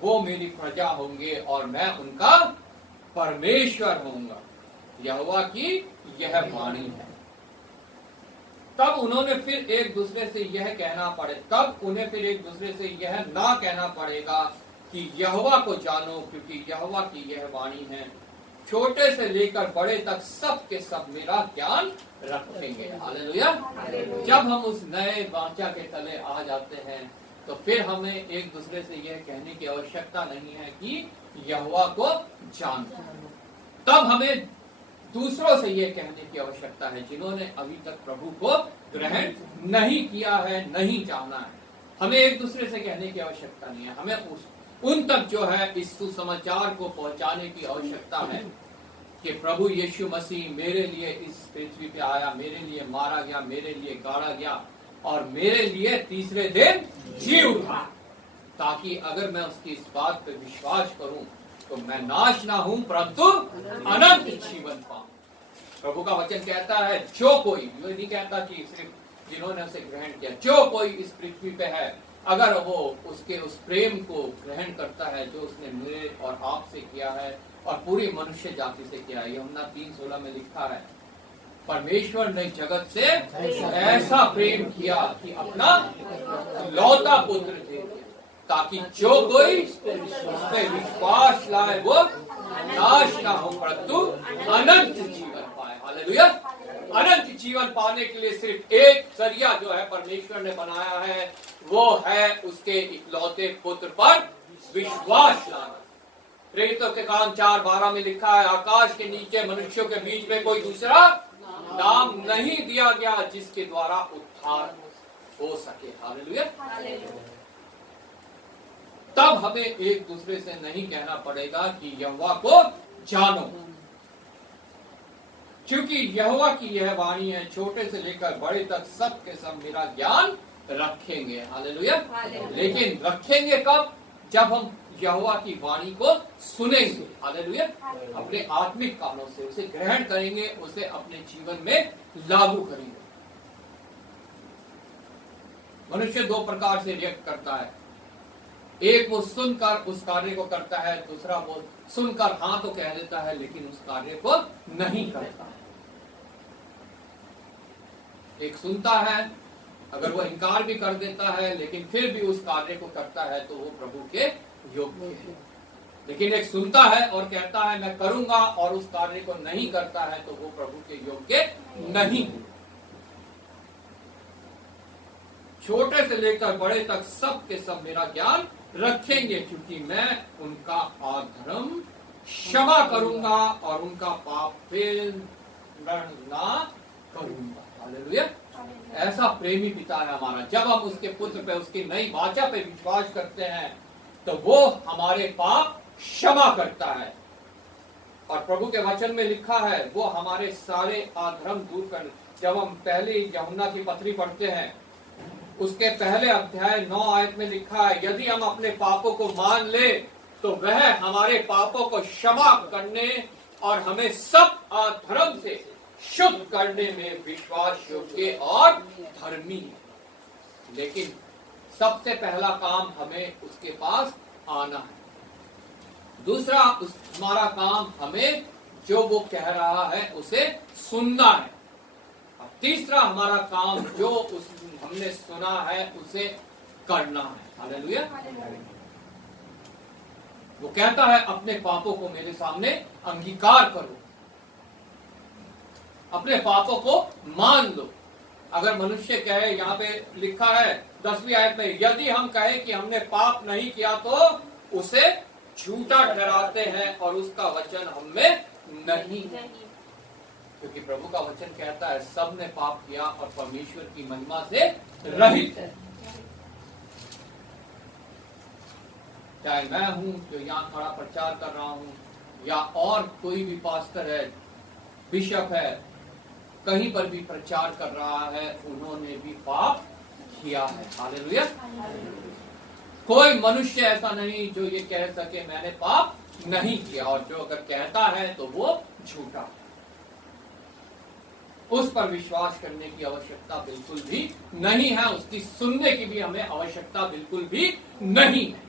वो मेरी प्रजा होंगे और मैं उनका परमेश्वर होऊंगा। यहोवा की यह वाणी है। तब उन्होंने फिर एक दूसरे से यह कहना पड़े, तब उन्हें फिर एक दूसरे से यह ना कहना पड़ेगा कि यहोवा को जानो, क्योंकि यहोवा की यह वाणी है, छोटे से लेकर बड़े तक सब के सब मेरा ज्ञान रखेंगे। हालेलुया। जब हम उस नए वाचा के तले आ जाते हैं तो फिर हमें एक दूसरे से यह कहने की आवश्यकता नहीं है कि यहोवा को जानो। तब हमें दूसरों से यह कहने की आवश्यकता है जिन्होंने अभी तक प्रभु को ग्रहण नहीं किया है, नहीं जाना है। हमें एक दूसरे से कहने की आवश्यकता नहीं है। हमें उन तक जो है इस सुसमाचार को पहुंचाने की आवश्यकता है कि प्रभु यीशु मसीह मेरे लिए इस पृथ्वी पे आया, मेरे लिए मारा गया, मेरे लिए गाड़ा गया और मेरे लिए तीसरे दिन जी उठा, ताकि अगर मैं उसकी इस बात पे विश्वास करूं तो मैं नाश ना हूं परंतु अनंत जीवन पाऊं। प्रभु का वचन कहता है जो कोई, ये नहीं कहता कि सिर्फ जिन्होंने उसे ग्रहण किया, जो कोई इस पृथ्वी पे है, अगर वो उसके उस प्रेम को ग्रहण करता है जो उसने मेरे और आपसे किया है और पूरी मनुष्य जाति से किया है। यूहन्ना 3:16 में लिखा है, परमेश्वर ने जगत से ऐसा प्रेम किया कि अपना लौता पुत्र दे दिया, ताकि जो कोई उस पे विश्वास लाए वो नाश ना हो परंतु अनंत जीवन पाए। हालेलुया। अनंत जीवन पाने के लिए सिर्फ एक जरिया जो है परमेश्वर ने बनाया है, वो है उसके इकलौते पुत्र पर विश्वास लाना। प्रेरितों के काम 4:12 में लिखा है, आकाश के नीचे मनुष्यों के बीच में कोई दूसरा नाम नहीं दिया गया जिसके द्वारा उद्धार हो सके। हालेलुया। तब हमें एक दूसरे से नहीं कहना पड़ेगा कि यहोवा को जानो, क्योंकि यहोवा की यह वाणी है, छोटे से लेकर बड़े तक सब के सब मेरा ज्ञान रखेंगे। हालेलुया। लेकिन रखेंगे कब? जब हम यहोवा की वाणी को सुनेंगे। हालेलुया। अपने आत्मिक कानों से उसे ग्रहण करेंगे, उसे अपने जीवन में लागू करेंगे। मनुष्य दो प्रकार से रिएक्ट करता है, एक वो सुनकर उस कार्य को करता है, दूसरा वो सुनकर हाँ तो कह देता है लेकिन उस कार्य को नहीं करता है। एक सुनता है, अगर वो इनकार भी कर देता है लेकिन फिर भी उस कार्य को करता है तो वो प्रभु के योग्य है। लेकिन एक सुनता है और कहता है मैं करूंगा और उस कार्य को नहीं करता है तो वो प्रभु के योग्य नहीं है। छोटे से लेकर बड़े तक सब के सब मेरा ज्ञान रखेंगे, क्योंकि मैं उनका अधर्म क्षमा करूंगा और उनका पाप फिर ना करूंगा। हालेलुया। ऐसा प्रेमी पिता है हमारा। जब हम उसके पुत्र पे, उसकी नई वाचा पे विश्वास करते हैं तो वो हमारे पाप क्षमा करता है। और प्रभु के वचन में लिखा है वो हमारे सारे अधर्म दूर कर। जब हम पहले यूहन्ना की पत्री पढ़ते हैं, उसके पहले अध्याय 9 आयत में लिखा है, यदि हम अपने पापों को मान ले तो वह हमारे पापों को क्षमा करने और हमें सब अधर्म से शुद्ध करने में विश्वास योग्य और धर्मी है। लेकिन सबसे पहला काम हमें उसके पास आना है। दूसरा हमारा काम हमें जो वो कह रहा है उसे सुनना है। और तीसरा हमारा काम जो हमने सुना है उसे करना है। हालेलुया। वो कहता है अपने पापों को मेरे सामने अंगीकार करो, अपने पापों को मान लो। अगर मनुष्य कहे, यहाँ पे लिखा है 10वीं आयत में, यदि हम कहें कि हमने पाप नहीं किया तो उसे झूठा ठहराते हैं और उसका वचन हमें नहीं, क्योंकि प्रभु का वचन कहता है सबने पाप किया और परमेश्वर की महिमा से रहित है। चाहे मैं हूं जो यहाँ खड़ा प्रचार कर रहा हूं या और कोई भी पास्टर है, बिशप है, कहीं पर भी प्रचार कर रहा है, उन्होंने भी पाप किया है। हालेलुया। कोई मनुष्य ऐसा नहीं जो ये कह सके मैंने पाप नहीं किया, और जो अगर कहता है तो वो झूठा है। उस पर विश्वास करने की आवश्यकता बिल्कुल भी नहीं है, उसकी सुनने की भी हमें आवश्यकता बिल्कुल भी नहीं है।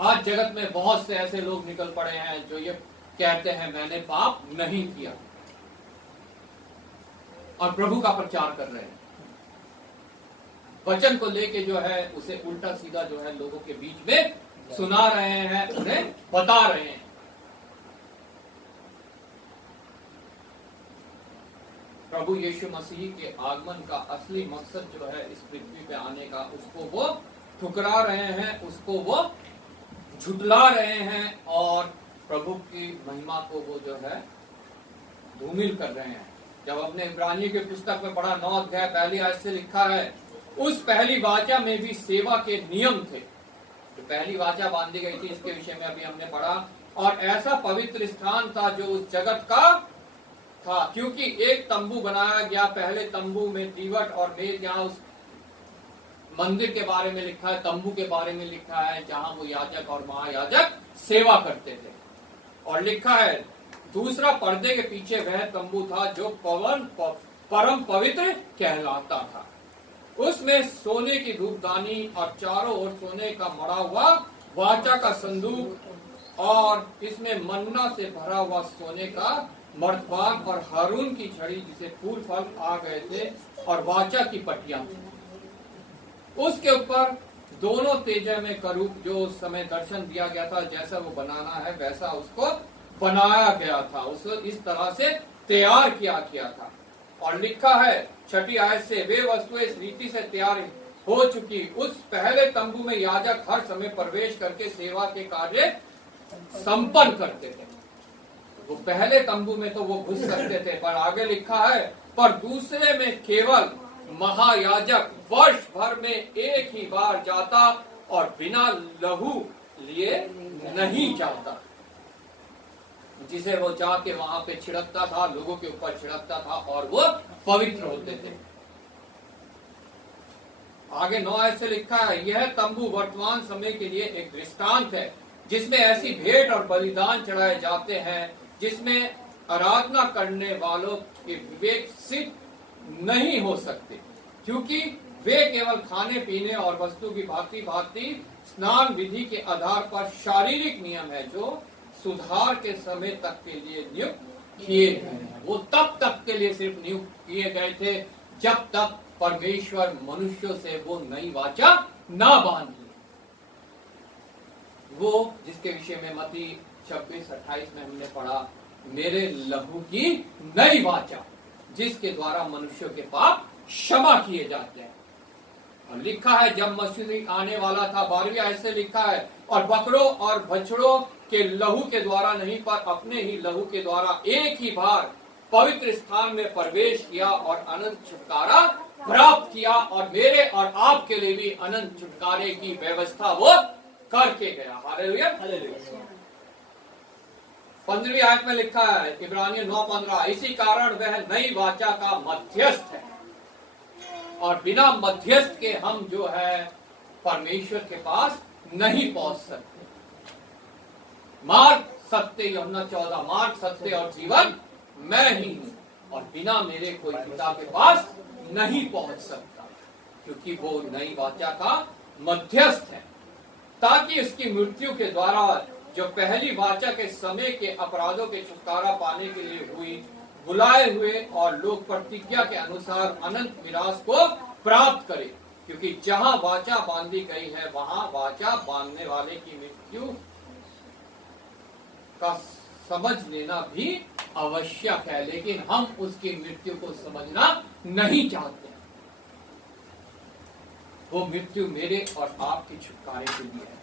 आज जगत में बहुत से ऐसे लोग निकल पड़े हैं जो ये कहते हैं मैंने पाप नहीं किया, और प्रभु का प्रचार कर रहे हैं। वचन को लेके जो है उसे उल्टा सीधा जो है लोगों के बीच में सुना रहे हैं, उन्हें बता रहे हैं। प्रभु यीशु मसीह के आगमन का असली मकसद जो है इस पृथ्वी पे आने का, उसको वो ठुकरा रहे हैं, उसको वो झुटला रहे हैं, और प्रभु की महिमा को वो जो है धूमिल कर रहे हैं। जब अपने इब्रानियों की पुस्तक में पढ़ा 9 अध्याय पहली आयत से लिखा है, उस पहली वाचा में भी सेवा के नियम थे। जो पहली वाचा बांधी गई थी इसके विषय में अभी हमने पढ़ा, और ऐसा पवित्र स्थान था जो उस जगत का था, क्योंकि एक तंबू बनाया गया। पहले तंबू में दीवट और मेज यहाँ मंदिर के बारे में लिखा है, तंबू के बारे में लिखा है जहां वो याजक और महायाजक सेवा करते थे। और लिखा है दूसरा पर्दे के पीछे वह तंबू था जो परम पवित्र कहलाता था। उसमें सोने की धूपदानी और चारों ओर सोने का मड़ा हुआ वाचा का संदूक और इसमें मन्ना से भरा हुआ सोने का मर्तबान और हारून की छड़ी जिसे फूल फल आ गए थे और वाचा की पट्टियां थी। उसके ऊपर दोनों तेजमय करूब जो उस समय दर्शन दिया गया था, जैसा वो बनाना है वैसा उसको बनाया गया था, उसको इस तरह से तैयार किया था। और लिखा है 6ठी आयत से, वे वस्तुएं इस रीति से तैयार हो चुकी। उस पहले तंबू में याजक हर समय प्रवेश करके सेवा के कार्य संपन्न करते थे। वो पहले तंबू में तो वो घुस सकते थे, पर आगे लिखा है पर दूसरे में केवल महायाजक वर्ष भर में एक ही बार जाता और बिना लहू लिए नहीं जाता, जिसे वो जाके वहां पे छिड़कता था, लोगों के ऊपर छिड़कता था और वो पवित्र होते थे। आगे 9 आयत से लिखा है, यह तंबू वर्तमान समय के लिए एक दृष्टांत है जिसमें ऐसी भेंट और बलिदान चढ़ाए जाते हैं जिसमें आराधना करने वालों के विवेक सिद्ध नहीं हो सकते, क्योंकि वे केवल खाने पीने और वस्तु की भांति स्नान विधि के आधार पर शारीरिक नियम है जो सुधार के समय तक के लिए नियुक्त किए गए हैं। वो तब तक के लिए सिर्फ नियुक्त किए गए थे जब तक परमेश्वर मनुष्यों से वो नई वाचा ना बांध ले। वो जिसके विषय में मत्ती 26-28 में हमने पढ़ा, मेरे लहू की नई वाचा जिसके द्वारा मनुष्यों के पाप क्षमा किए जाते हैं। और लिखा है जब मसीह आने वाला था, 12वीं आयत से लिखा है, और बकरों और बछड़ों के लहू के द्वारा नहीं पर अपने ही लहू के द्वारा एक ही बार पवित्र स्थान में प्रवेश किया और अनंत छुटकारा प्राप्त किया, और मेरे और आपके लिए भी अनंत छुटकारे की व्यवस्था वो करके गया। हालेलुया। 15वीं आयत में लिखा है, इब्रानियों 9:15, इसी कारण वह नई वाचा का मध्यस्थ है और बिना मध्यस्थ के हम जो है परमेश्वर के पास नहीं पहुंच सकते। मार्ग सत्य, यूहन्ना 14, मार्ग सत्य और जीवन मैं ही हूं और बिना मेरे कोई पिता के पास नहीं पहुंच सकता, क्योंकि वो नई वाचा का मध्यस्थ है, ताकि उसकी मृत्यु के द्वारा जो पहली वाचा के समय के अपराधों के छुटकारा पाने के लिए हुई, बुलाए हुए और लोग प्रतिज्ञा के अनुसार अनंत विरास को प्राप्त करे, क्योंकि जहां वाचा बांधी गई है वहां वाचा बांधने वाले की मृत्यु का समझ लेना भी आवश्यक है, लेकिन हम उसकी मृत्यु को समझना नहीं चाहते। वो मृत्यु मेरे और आपके छुटकारे के लिए है।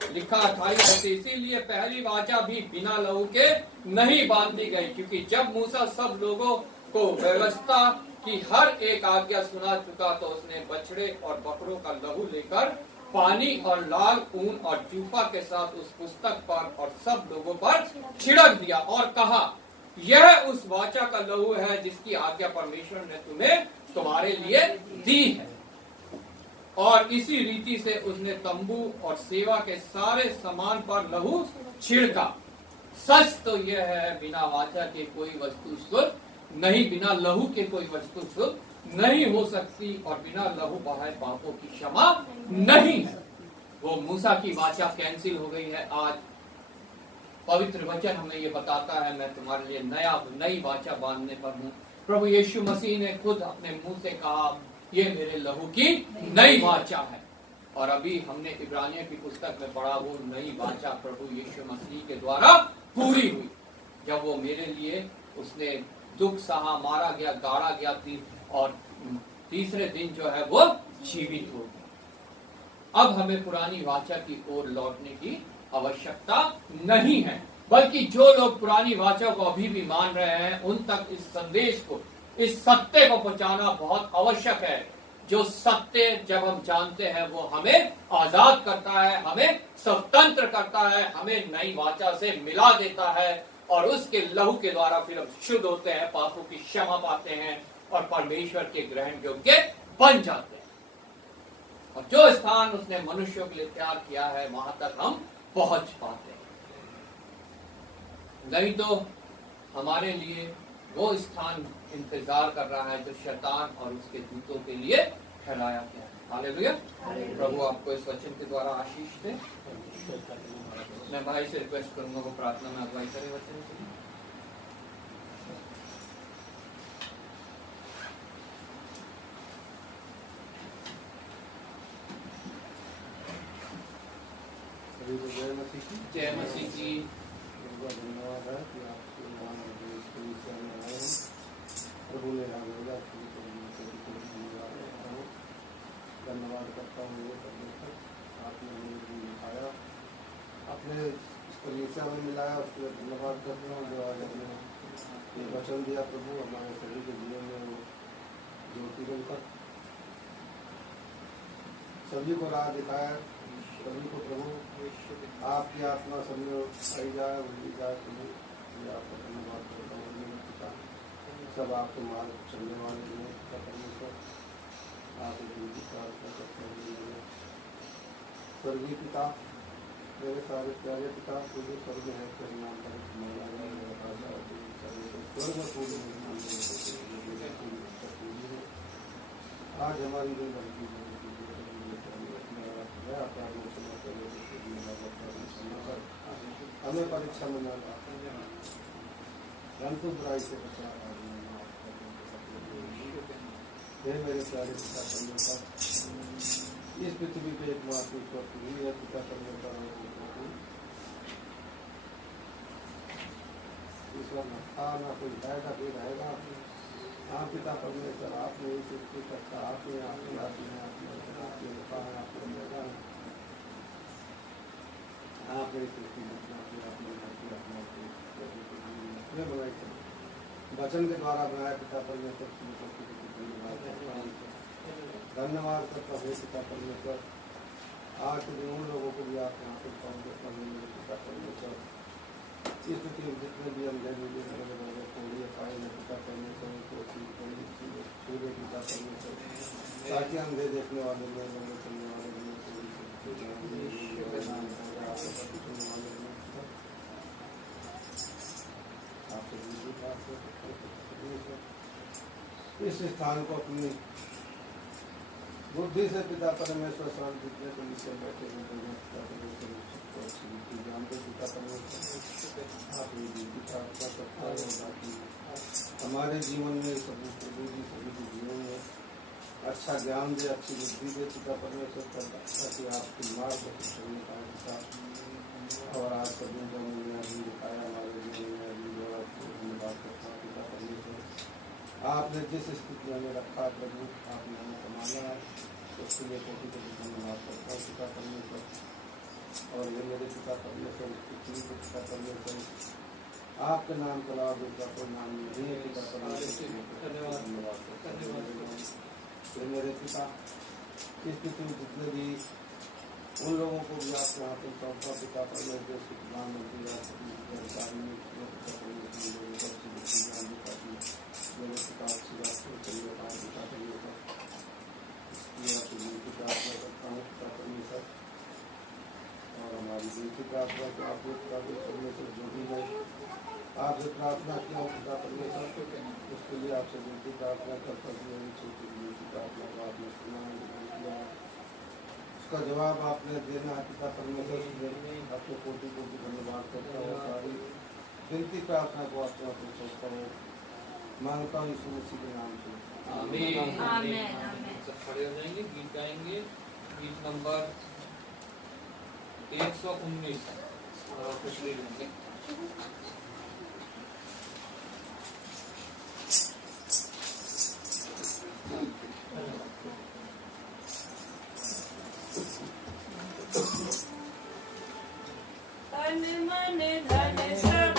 लिखा 28, इसीलिए पहली वाचा भी बिना लहू के नहीं बांधी गई, क्योंकि जब मूसा सब लोगों को व्यवस्था की हर एक आज्ञा सुना चुका तो उसने बछड़े और बकरों का लहू लेकर पानी और लाल ऊन और जूफा के साथ उस पुस्तक पर और सब लोगों पर छिड़क दिया और कहा, यह उस वाचा का लहू है जिसकी आज्ञा परमेश्वर ने तुम्हें तुम्हारे लिए दी है। और इसी रीति से उसने तंबू और सेवा के सारे सामान पर लहू छिड़का। सच तो यह है, बिना वाचा के कोई वस्तु शुद्ध नहीं, बिना लहू के कोई वस्तु शुद्ध नहीं हो सकती और बिना लहू बहाए पापों की क्षमा नहीं है। वो मूसा की वाचा कैंसिल हो गई है। आज पवित्र वचन हमें ये बताता है, मैं तुम्हारे लिए नई वाचा बांधने पर हूँ। प्रभु यीशु मसीह ने खुद अपने मुंह से कहा, ये मेरे लहू की नई वाचा है। और अभी हमने इब्रानियों की पुस्तक में पढ़ा, वो नई वाचा प्रभु यीशु मसीह के द्वारा पूरी हुई, जब वो मेरे लिए उसने दुख सहा, मारा गया, गाड़ा गया थी और तीसरे दिन जो है वो जीवित हो गया। अब हमें पुरानी वाचा की ओर लौटने की आवश्यकता नहीं है, बल्कि जो लोग पुरानी वाचा को अभी भी मान रहे हैं उन तक इस संदेश को, इस सत्य को पहुंचाना बहुत आवश्यक है। जो सत्य जब हम जानते हैं वो हमें आजाद करता है, हमें स्वतंत्र करता है, हमें नई वाचा से मिला देता है और उसके लहू के द्वारा फिर हम शुद्ध होते हैं, पापों की क्षमा पाते हैं और परमेश्वर के ग्रहण योग्य बन जाते हैं। और जो स्थान उसने मनुष्यों के लिए तैयार किया है वहां तक हम पहुंच पाते हैं। नहीं तो हमारे लिए वो स्थान इंतजार कर रहा है जो शैतान और उसके दूतों के लिए ठहराया गया है। हालेलुया। प्रभु आपको इस वचन के द्वारा आशीष दे। मैं भाई से रिक्वेस्ट करूंगा वो प्रार्थना में अगुवाई करे वचन के लिए। सभी को जय मसीह की। जय मसीह की। बहुत धन्यवाद है कि आपके नाम और देश के विषय में आए हैं। प्रभु ने यहाँ भेजा, धन्यवाद करता हूँ ये परमेश्वर, आपने मुझे दिखाया, आपने इस कलीसिया में मिलाया, उसके लिए धन्यवाद करता हूँ। जो आज हमने ये वचन दिया प्रभु, हमारे सभी के जीवन में वो ज्योति बनकर सभी को राह दिखाया। सभी को प्रभु आपकी आत्मा सब में आई जाए, उड़ी जाए। प्रभु ये आपका धन्यवाद करता हूँ। सब आपके मार्ग चलने वाले हैं परमेश्वर, आप एक प्रार्थना करते हैं। स्वर्गीय पिता, मेरे सारे प्यारे पिता, पूरे स्वर्ग है तेरे नाम पर स्वर्ग में पूर्ण आज हमारी जो लड़की हमें परीक्षा में न परंतु बुराई से बचा। हे मेरे प्यारे पिता परमेश्वर, इस पृथ्वी पे एकमात्र ईश्वर तू ही है। पिता परमेश्वर, ईश्वर न था, ना कोई है, ना कोई रहेगा। हाँ पिता परमेश्वर, आपने इस सृष्टि करता, आपने आपने वचन के द्वारा बनाया। पिता परमेश्वर धन्यवाद करता हूँ पिता परमेश्वर। आज के दिन उन लोगों को भी आप यहाँ पे पिता परमेश्वर, इस जितने भी हम पाए न पिता परमेश्वर सूर्य पिता परमेश्वर, ताकि अंधे देखने वाले चलने वाले इस स्थान को अपनी बुद्धि से पिता परमेश्वर शांत जितने को नीचे बैठे हैं जानते पिता परमेश्वर, आप हमारे जीवन में सभी के जीवन में अच्छा ज्ञान दे, अच्छी बुद्धि दे पिता परमेश्वर, ताकि आपकी मार्ग चलने का और आज सभी जो मैंने दिखाया हमारे जीवन में धन्यवाद करता हूँ पिता परमेश्वर। आपने जिस स्थिति में हमें रखा प्रभु, आपने हमें संभाला है, उसके लिए कोटि को धन्यवाद करता हूँ पिता परमेश्वर। और ये मेरे पिता परमेश्वर पृथ्वी को पिता परमेश्वर, आपके नाम के अलावा दूसरा कोई नाम नहीं है पिता परमेश्वर। धन्यवाद ये मेरे पिता, इस पृथ्वी में जितने भी उन लोगों को भी आप यहाँ पे सौंपा पिता परमेश्वर, देश के प्रधानमंत्री राष्ट्रपति अधिकारी और हमारी बेटी प्रार्थना को आप परमेश्वर जो भी है आपसे प्रार्थना किया पिता परमेश्वर, उसके लिए आपसे बेटी प्रार्थना करता हूँ। छोटी बेटी प्रार्थना को आपने सुना किया, उसका जवाब आपने देना है पिता परमेश्वर। आपको कोटि कोटि धन्यवाद करता हूँ। सारी विनती प्रार्थना को आपको अपने सोचता हूँ, मांगता हूँ यीशु मसीह के नाम से, आमीन। आमीन। सब खड़े हो जाएंगे, गीत गाएंगे। गीत नंबर 119 और कुछ ले लेंगे। तन मन धन सब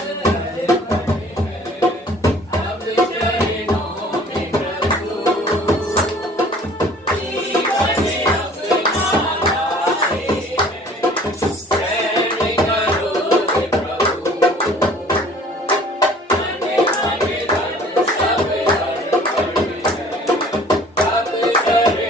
सब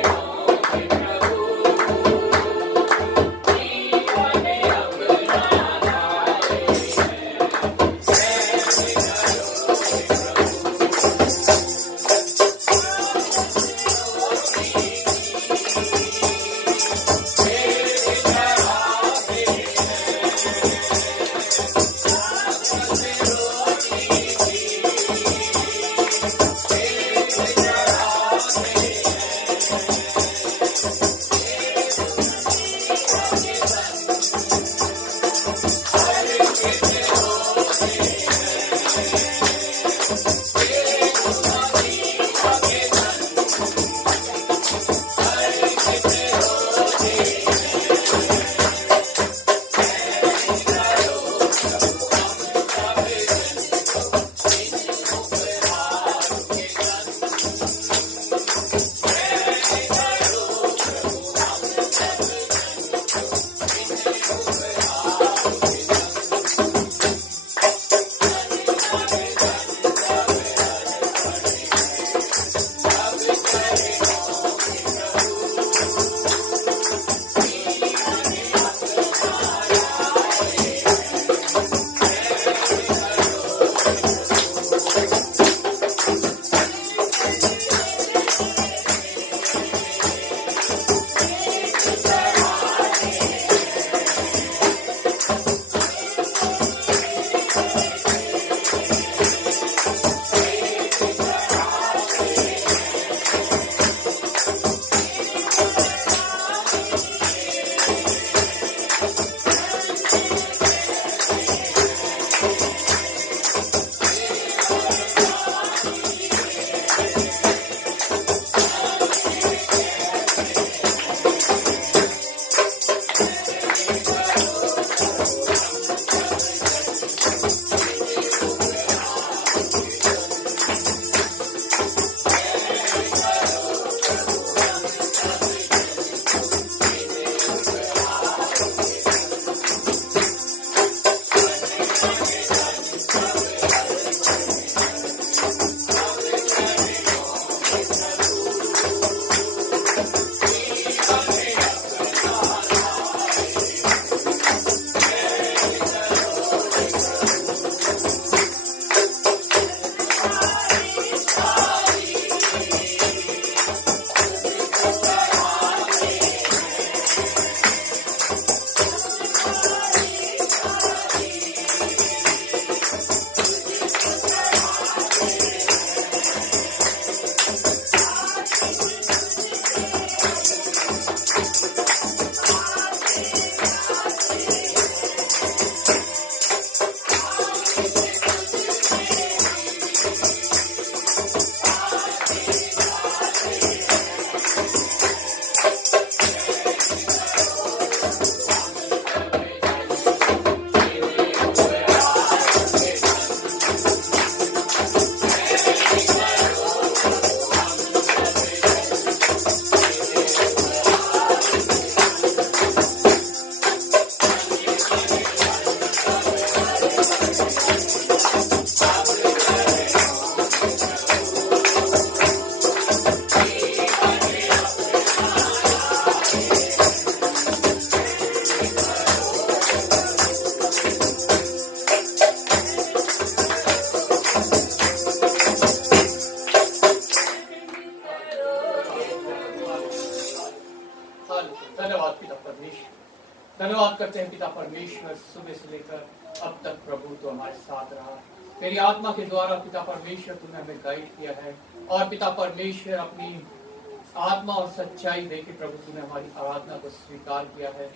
धन्यवाद करते हैं पिता परमेश्वर, सुबह से लेकर अब तक प्रभु तो हमारे साथ रहा। तेरी आत्मा के द्वारा पिता परमेश्वर तूने हमें गाइड किया है, और पिता परमेश्वर अपनी आत्मा और सच्चाई देके प्रभु तूने हमारी आराधना को स्वीकार किया है।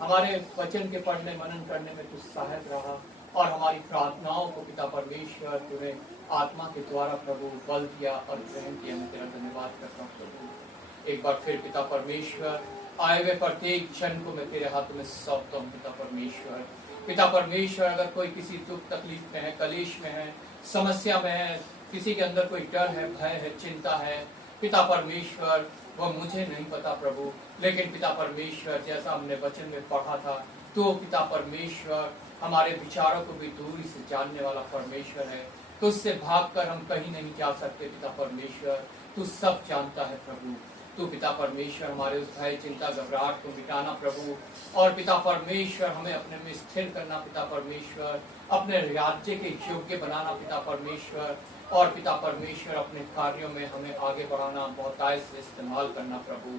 हमारे वचन के पढ़ने मनन करने में तू सहायक रहा, और हमारी प्रार्थनाओं को पिता परमेश्वर तूने आत्मा के द्वारा प्रभु बल दिया और ग्रहण किया। मैं तेरा धन्यवाद करता हूँ प्रभु। एक बार फिर पिता परमेश्वर आए हुए प्रत्येक क्षण को मैं तेरे हाथों में सौंपता हूँ पिता परमेश्वर। पिता परमेश्वर अगर कोई किसी दुख तकलीफ में है, कलेश में है, समस्या में है, किसी के अंदर कोई डर है, भय है, चिंता है, पिता परमेश्वर वह मुझे नहीं पता प्रभु, लेकिन पिता परमेश्वर जैसा हमने वचन में पढ़ा था, तो पिता परमेश्वर हमारे विचारों को भी दूरी से जानने वाला परमेश्वर है। तो उससे भागकर हम कहीं नहीं जा सकते पिता परमेश्वर, तू सब जानता है प्रभु। तू पिता परमेश्वर हमारे उस भय चिंता घबराहट को मिटाना प्रभु, और पिता परमेश्वर हमें अपने में स्थिर करना पिता परमेश्वर, अपने राज्य के योग्य बनाना पिता परमेश्वर, और पिता परमेश्वर अपने कार्यों में हमें आगे बढ़ाना, बहुतायत से इस्तेमाल करना प्रभु।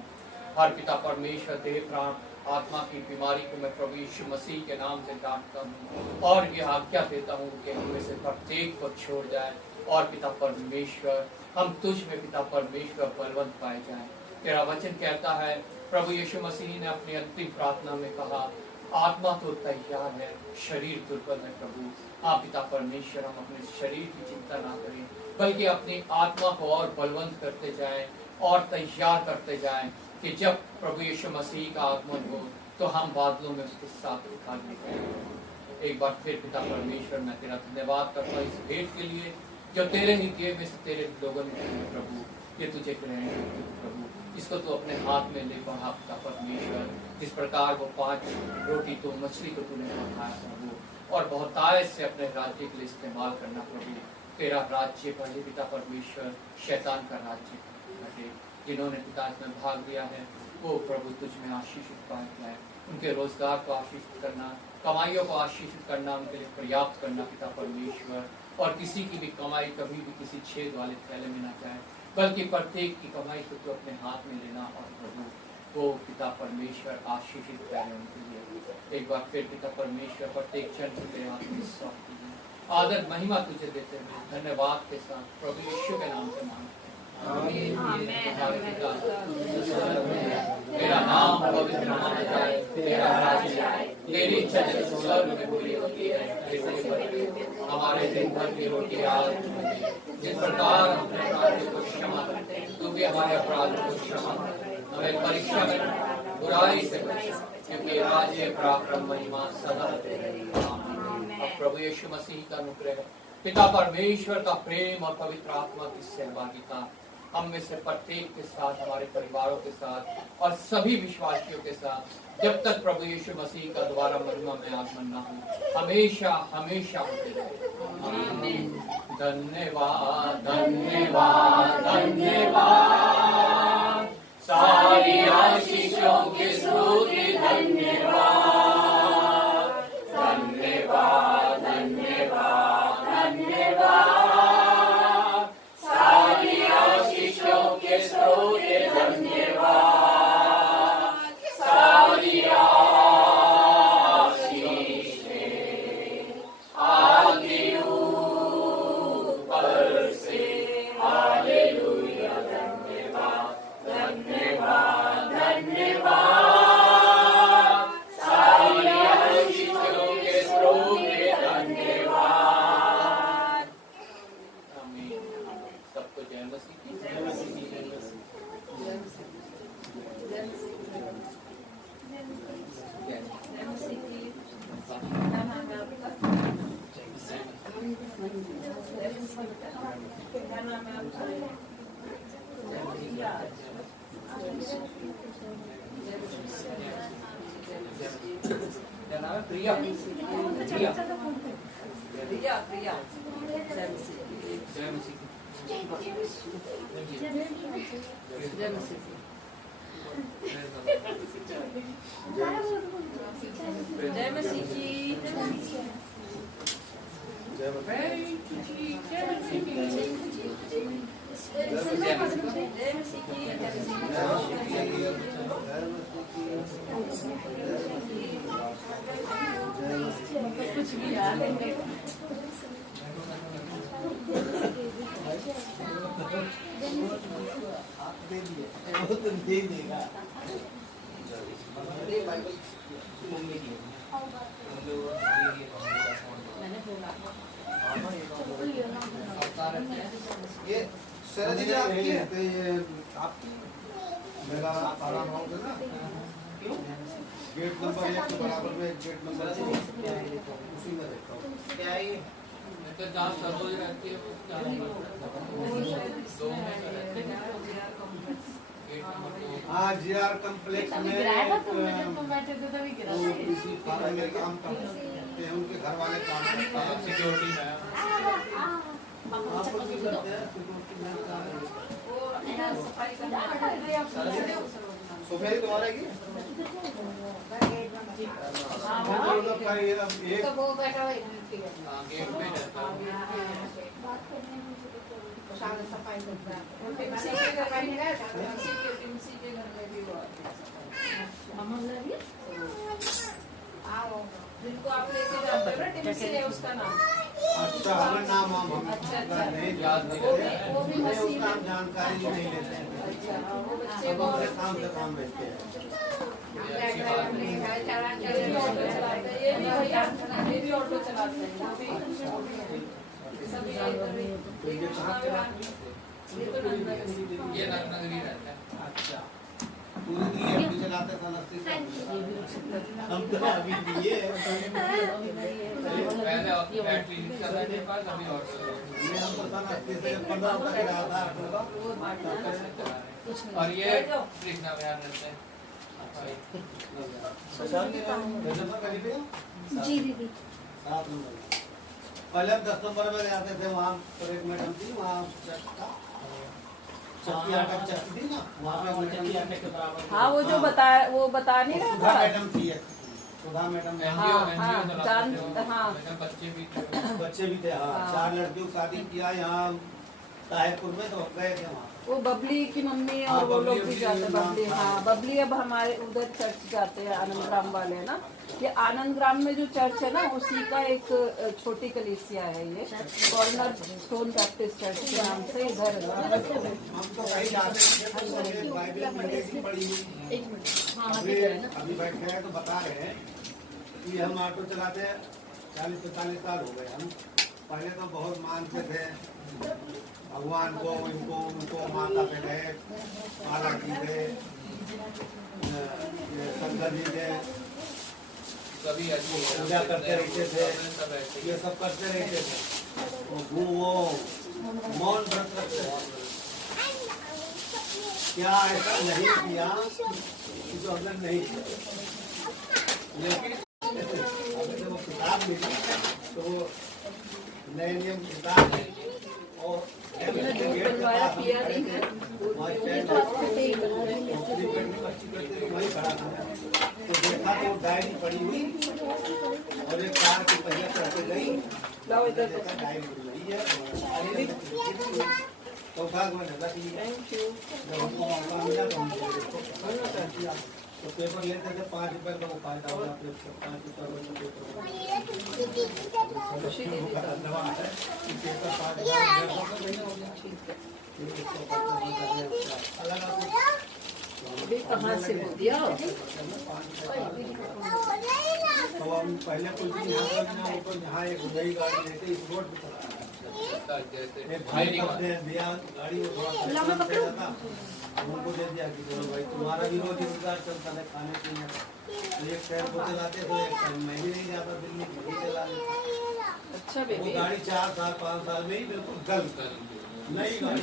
हर पिता परमेश्वर देह प्राण आत्मा की बीमारी को मैं प्रभु यीशु मसीह के नाम से डांटता हूँ, और ये आज्ञा देता हूँ कि हमें से प्रत्येक को छोड़ जाए, और पिता परमेश्वर हम तुझ में पिता परमेश्वर बलवंत पाए जाए। तेरा वचन कहता है प्रभु यीशु मसीह ने अपनी अंतिम प्रार्थना में कहा, आत्मा तो तैयार है, शरीर दुर्बल है प्रभु। हाँ पिता परमेश्वर, हम अपने शरीर की चिंता ना करें, बल्कि अपनी आत्मा को और बलवंत करते जाएं और तैयार करते जाएं कि जब प्रभु यीशु मसीह का आगमन हो तो हम बादलों में उसके साथ उठा लें। एक बार फिर पिता परमेश्वर मैं तेरा धन्यवाद करता हूँ इस भेंट के लिए जो तेरे ही दिए में से तेरे लोगों ने दिए प्रभु। ये तुझे ग्रहण प्रभु, इसको तू अपने हाथ में ले बढ़ा पिता परमेश्वर। जिस प्रकार वो 5 रोटी तो मछली को तूने बढ़ाया प्रभु, और बहुतायत से अपने राज्य के लिए इस्तेमाल करना प्रभु। तेरा राज्य बढ़े पिता परमेश्वर, शैतान का राज्य घटे। जिन्होंने पिता इसमें भाग लिया है वो प्रभु तुझ में आशीषित पाए जाए, उनके रोजगार को आशीषित करना, कमाइयों को आशीषित करना, उनके लिए पर्याप्त करना पिता परमेश्वर, और किसी की भी कमाई कभी भी किसी छेद वाले थैले में ना जाए, बल्कि प्रत्येक की कमाई को तो अपने हाथ में लेना, और प्रभु वो पिता परमेश्वर आशीषित करे उनके लिए। एक बार फिर पिता परमेश्वर प्रत्येक क्षण को तेरे हाथ में सौंप दीजिए। आदर महिमा तुझे देते हुए धन्यवाद के साथ प्रभु यीशु के नाम से मांगते हैं। तेरा नाम पवित्र माना जाए, तेरा राज्य आए, तेरी इच्छा जैसे स्वर्ग में पूरी होती है वैसे पर। हमारे दिन भर की रोटी आज हमें, जिस प्रकार हम अपने अपराधों को क्षमा करते हैं, तू भी हमारे अपराधों को क्षमा कर। हमें परीक्षा में बुराई से बचा, क्योंकि राज्य पराक्रम महिमा सदा तेरे। आमीन। अब प्रभु यीशु मसीह का अनुग्रह, पिता परमेश्वर का प्रेम और पवित्र आत्मा की सहभागिता हम में से प्रत्येक के साथ, हमारे परिवारों के साथ और सभी विश्वासियों के साथ, जब तक प्रभु यीशु मसीह का दोबारा महिमा में आगमन न हो, हमेशा हमेशा होते रहे। आमीन। धन्यवाद धन्यवाद धन्यवाद, सारी आशीषों के स्रोत धन्यवाद धन्यवाद धन्यवाद धन्यवाद, सारी आशीषों के स्रोत धन्यवाद, सारी आशीषें आगे ऊपर से। हालेलुया। धन्यवाद धन्यवाद धन्यवाद, सारी आशीषों के स्रोत धन्यवाद। आमीन। सबको जय मसीह की। जय मसीह की। जय मसीह क्या नाम है? प्रिया। प्रिया। प्रिया प्रिया जय मसीह। जय मसीह। जय मसीह। जय मसीह की। जय मसीह की। जय मसीह की। कुछ भी याद है। दे दिए वो तो दे देगा मम्मी की मैंने बोला ये शरद जी आपकी है तो ये आपकी मेरा आराम होगा ना क्यों गेट नंबर 1 के बराबर में गेट नंबर 2 उसी में देखता हूँ क्या है ये? तो जहाँ सरोज रहती है वो क्या नंबर दो में तो रहती है। Gate number 2। हाँ जीआर कम्प्लेक्स में वो किसी फार्म में काम करते हैं उनके घर वाले काम करते हैं सिक्योरिटी में आप लोग भी करते हैं सिक्योरिटी में काम सफेद तुम्हारा की एक गेट में रहता है। जिनको आप लेके जाते हो ना टिमसी है उसका नाम। अच्छा हमें नाम हम अच्छा, नहीं याद नहीं वो भी नहीं, मसीह उसका हम में। जानकारी नहीं लेते हैं अच्छा, वो बच्चे हम को अपने काम से काम रहते हैं ये अच्छी बात है। ये भी ऑटो चलाते हैं, ये भी ऑटो चलाते हैं, वो भी सभी इधर भी। ये कहाँ पे ये तो नंदन ये नगरी रहता है। अच्छा पूरी दिल्ली अपनी चलाते थे 80 से हम तो अभी दिए पहले बैटरी रिक्शा था मेरे पास, अभी ऑटो ये हम तो 80 से 15 रुपए किराया था ऑटो का और ये कृष्णा विहार रहते हैं। जी दीदी 7 नंबर पहले हम 10 नंबर में जाते थे वहाँ पर एक मैडम थी वहाँ चक्की आटा की चक्की थी ना वहाँ पे मैडम थी। हाँ वो जो बता नहीं रहा सुधा था। मैडम थी एक सुधा मैडम एनजीओ हाँ, एनजीओ जान- हाँ। बच्चे भी थे। बच्चे भी थे हाँ हाँ। 4 लड़कियों को शादी किया यहाँ ताहिरपुर में तो गए थे वहाँ वो बबली की मम्मी हाँ, और वो लोग बबली भी जाते हैं। नाम बबली था। हाँ बबली अब हमारे उधर चर्च जाते हैं, आनंद ग्राम वाले ना। ये आनंद ग्राम में जो चर्च है ना उसी का एक छोटी कलीसिया है ये, कॉर्नर स्टोन बैप्टिस्ट चर्च के नाम से इधर है। हम तो कहीं जाते थे तो हमने बाइबल मंडे की पढ़ी हुई अभी बैठे हैं तो बता रहे हैं कि हम ऑटो चलाते हैं 40-45 साल हो गए हम पहले तो बहुत मानते थे भगवान को इनको उनको माता पे गए माला जी थे शंकर जी थे सभी अच्छी पूजा करते रहते थे सब ऐसे ही। ये सब करते रहते थे वो मौन व्रत रखते थे क्या ऐसा नहीं किया कि जो हमने नहीं किया लेकिन अभी जब वो किताब मिली तो नए नियम किताब है और वही खड़ा था तो देखा तो डायरी पड़ी हुई और एक कार की पहिया चढ़ गई देखा डायरी पड़ी है तो भाग में लगा कि जब हमको मौका मिला तो हम तो पेपर लेते थे 5 रुपए का वो फायदा हो जाता है 5 रुपए अभी कहाँ से हो दिया? तो हम पहले कुछ दिन यहाँ पर ना वो तो यहाँ एक नई गाड़ी लेते इस रोड पे चला जैसे एक भाई ने दिया गाड़ी वो थोड़ा था उनको दे दिया कि चलो भाई तुम्हारा भी रोज रोजगार चलता है खाने पीने का तो एक टाइम को चलाते तो एक टाइम मैं भी नहीं जाता दिल्ली भी चला अच्छा वो बेबी गाड़ी 4 साल 5 साल में ही बिल्कुल गल नई गाड़ी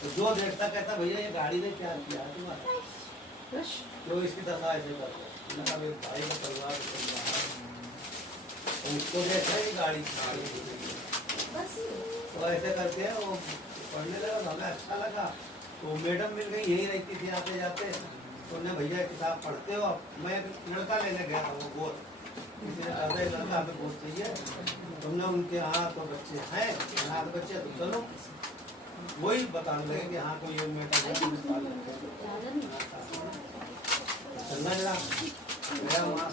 तो जो देखता कहता भैया ये गाड़ी ने क्या किया तुम्हारा तो इसकी दशा ऐसे करता मेरा भाई का परिवार चल रहा है तो उसको देखा ये गाड़ी तो ऐसे करके वो पढ़ने लगा तो हमें अच्छा लगा तो मैडम मिल गई यही रहती थी आते जाते तो उन्हें भैया किताब पढ़ते हो मैं एक लड़का लेने गया था वो गोद किसी ने कहा लड़का हमें गोद चाहिए तुमने उनके यहाँ तो बच्चे हैं अनाथ बच्चे तो चलो वही बताने लगे कि हाँ कोई ये मेटा चलना जरा मेरा माँ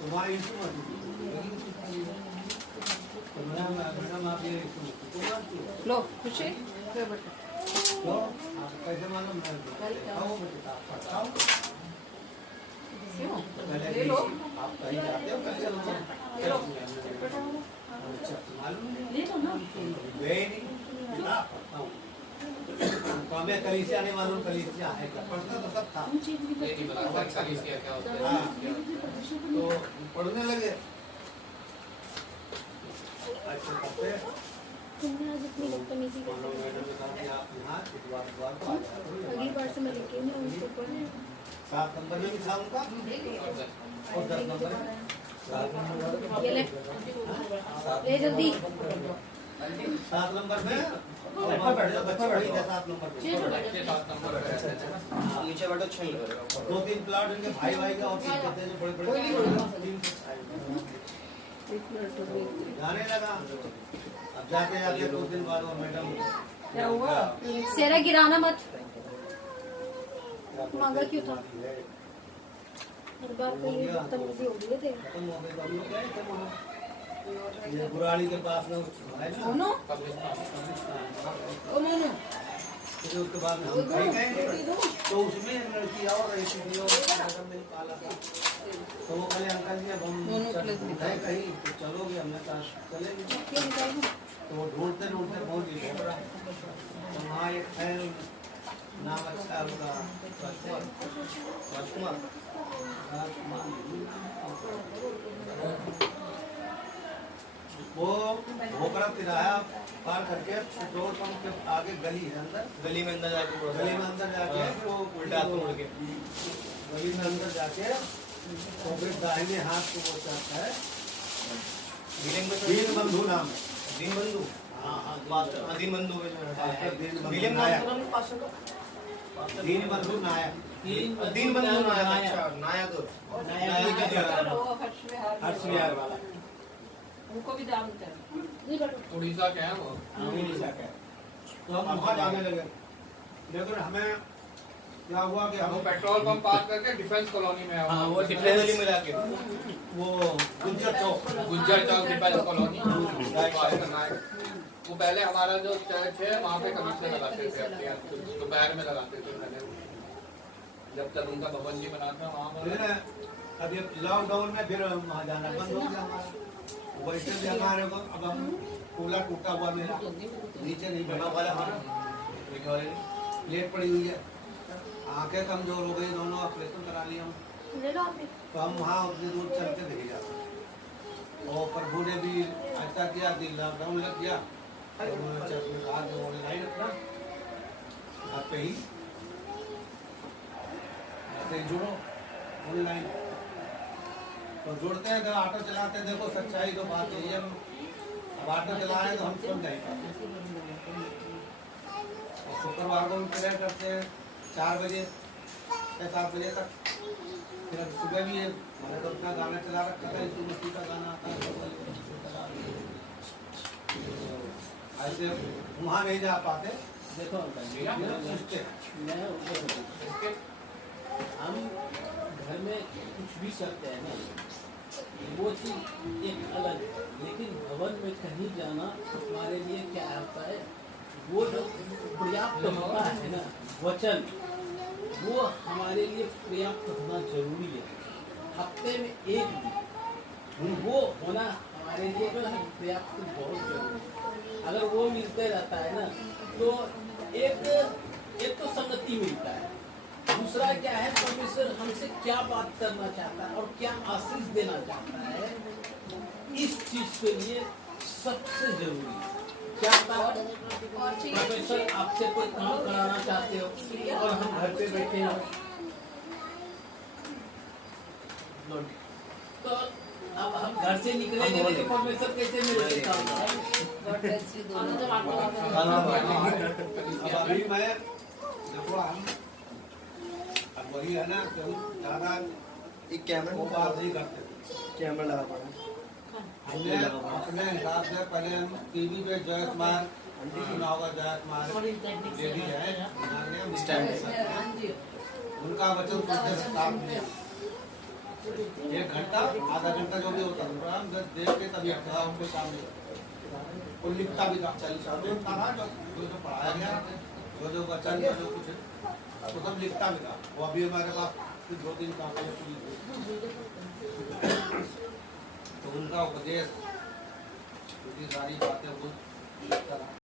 तुम्हारा यीशु मसीह तो मैडम आप ये यीशु मसीह को मानती हो? लो खुशी ले बेटा तो आप कैसे मालूम? मैं बताओ बेटा, आप बताओ। पहले ले लो। आप कहीं जाते हो कैसे मालूम? ले लो। अच्छा, मालूम नहीं? ले लो ना गए नहीं? ना, पढ़ता हूँ। तो हमें कलीसिया नहीं मालूम कलीसिया है क्या? पढ़ता तो सब था। नहीं पता कलीसिया क्या होता है। हाँ, तो पढ़ने लगे। अच्छा करते तुमने आज अपनी बदतमीजी कर मैडम ने कहा कि आप यहाँ इतवार को आ जाओ। अगली बार से मैं लेके नहीं आऊंगी तो पढ़ने 7 नंबर में लिखा उनका और 10 नंबर में 7 नंबर ये ले ले जल्दी 7 नंबर में और बच्चे वही थे 7 नंबर में। बच्चे 7 नंबर पे रहते थे ना। नीचे बैठो छल करो 2-3 प्लाट इनके भाई भाई का और 3 कहते हैं जो बड़े बड़े जाने लगा। अब जाके जाके 2 दिन बाद वो मैडम क्या हुआ? सेरा गिराना मत मांगा क्यों था? हर बार कोई बदतमीजी हो रही है तेरी। खत्म हो गई। अब लोग गए थे वहाँ ये बुराड़ी के पास में है ना सुनो ओ नैनो फिर उसके बाद में हम कहीं गए तो उसमें एक लड़की और रही थी जो मैडम ने पाला था। तो वो कहे अंकल जी अब हम गए कहीं तो चलोगे? हमने कहा चलेंगे। तो वो ढूंढते ढूंढते पहुंच गए झोपड़ा। तो वहाँ एक है नाम अच्छा उनका राजकुमार वो भोकड़ा तिराया पार करके पेट्रोल पंप के आगे गली है अंदर गली में अंदर जाके फिर वो उल्टा तोड़ के गली में अंदर जाके तो फिर दाहिने हाथ को वो चाहता है दीन बंधु नाम है। दीन बंधु हाँ हाँ दीन बंधु दीन बंधु नायक दीन बंधु नायक अच्छा नायक हर्ष विहार वाला उनको भी जानते हैं उड़ीसा के हैं वो। तो हम वहाँ जाने लगे। लेकिन हमें क्या हुआ कि वो हम पेट्रोल पंप पार करके डिफेंस कॉलोनी में हाँ वो डिफेंस गली में जाके वो गुंजर चौक गुज्जर चौक डिफेंस कॉलोनी वो पहले हमारा जो चर्च है वहाँ पे कमीशन लगाते थे अपने दोपहर में लगाते थे पहले जब तक उनका भवन जी बना था वहाँ फिर अब ये लॉकडाउन में फिर वहाँ जाना बंद हो गया हमारा। वैसे भी हमारे को अब हम कूला टूटा हुआ मेरा नीचे नहीं बैठा वाला हमारा प्लेट पड़ी हुई है। आंखें कमजोर हो गई दोनों ऑपरेशन करा लिया हम। ले लो आप भी। तो हम वहाँ उतनी दूर चलते नहीं जाते। और प्रभु ने भी ऐसा किया कि लॉकडाउन लग गया तो उन्होंने चर्च में कहा कि ऑनलाइन अपना घर पे ही ऐसे ही जुड़ो ऑनलाइन। तो जुड़ते हैं तो ऑटो चलाते हैं। देखो सच्चाई तो बात यही है अब ऑटो चला रहे हैं तो हम सुन नहीं पाते। और शुक्रवार को हम प्रेयर करते हैं 4 बजे से 7 बजे तक। फिर अब सुबह भी है मैंने तो अपना गाना चला रखा था यीशु मसीह का गाना आता है ऐसे वहाँ नहीं जा पाते। देखो सोचते मैं हम घर में कुछ भी करते हैं ना वो चीज एक अलग है, लेकिन भवन में कहीं जाना हमारे लिए क्या होता है वो जो पर्याप्त होता है ना वचन वो हमारे लिए पर्याप्त होना जरूरी है। हफ्ते में एक दिन वो होना हमारे लिए पर्याप्त बहुत जरूरी है। अगर वो मिलते रहता है ना तो एक तो संगति मिलता है। दूसरा क्या है परमेश्वर हमसे क्या बात करना चाहता है और क्या आशीष देना चाहता है इस चीज के लिए सबसे जरूरी है। क्या परमेश्वर आपसे कोई काम कराना चाहते हो और हम घर पे बैठे हो तो अब हम घर से निकलेंगे नहीं तो परमेश्वर कैसे मिलेंगे काम अब अभी मैं देखो हम अब वही है ना कि हम ज़्यादा एक कैमरा वो बात नहीं करते। कैमरा लगा पड़ा हमने अपने हिसाब से पहले हम टीवी पे जय कुमार सुना होगा जय कुमार लेडी है उनका वचन सुनते साफ नहीं 1 घंटा आधा घंटा जो भी होता था हम देख के तभी हटा हम कोई काम नहीं करते। और लिखता भी था, चल था जो पढ़ाया गया जो बच्चा जो कुछ वो सब लिखता भी था। वो अभी हमारे पास 2-3 काम तो उनका उपदेश सारी बातें वो लिखता था।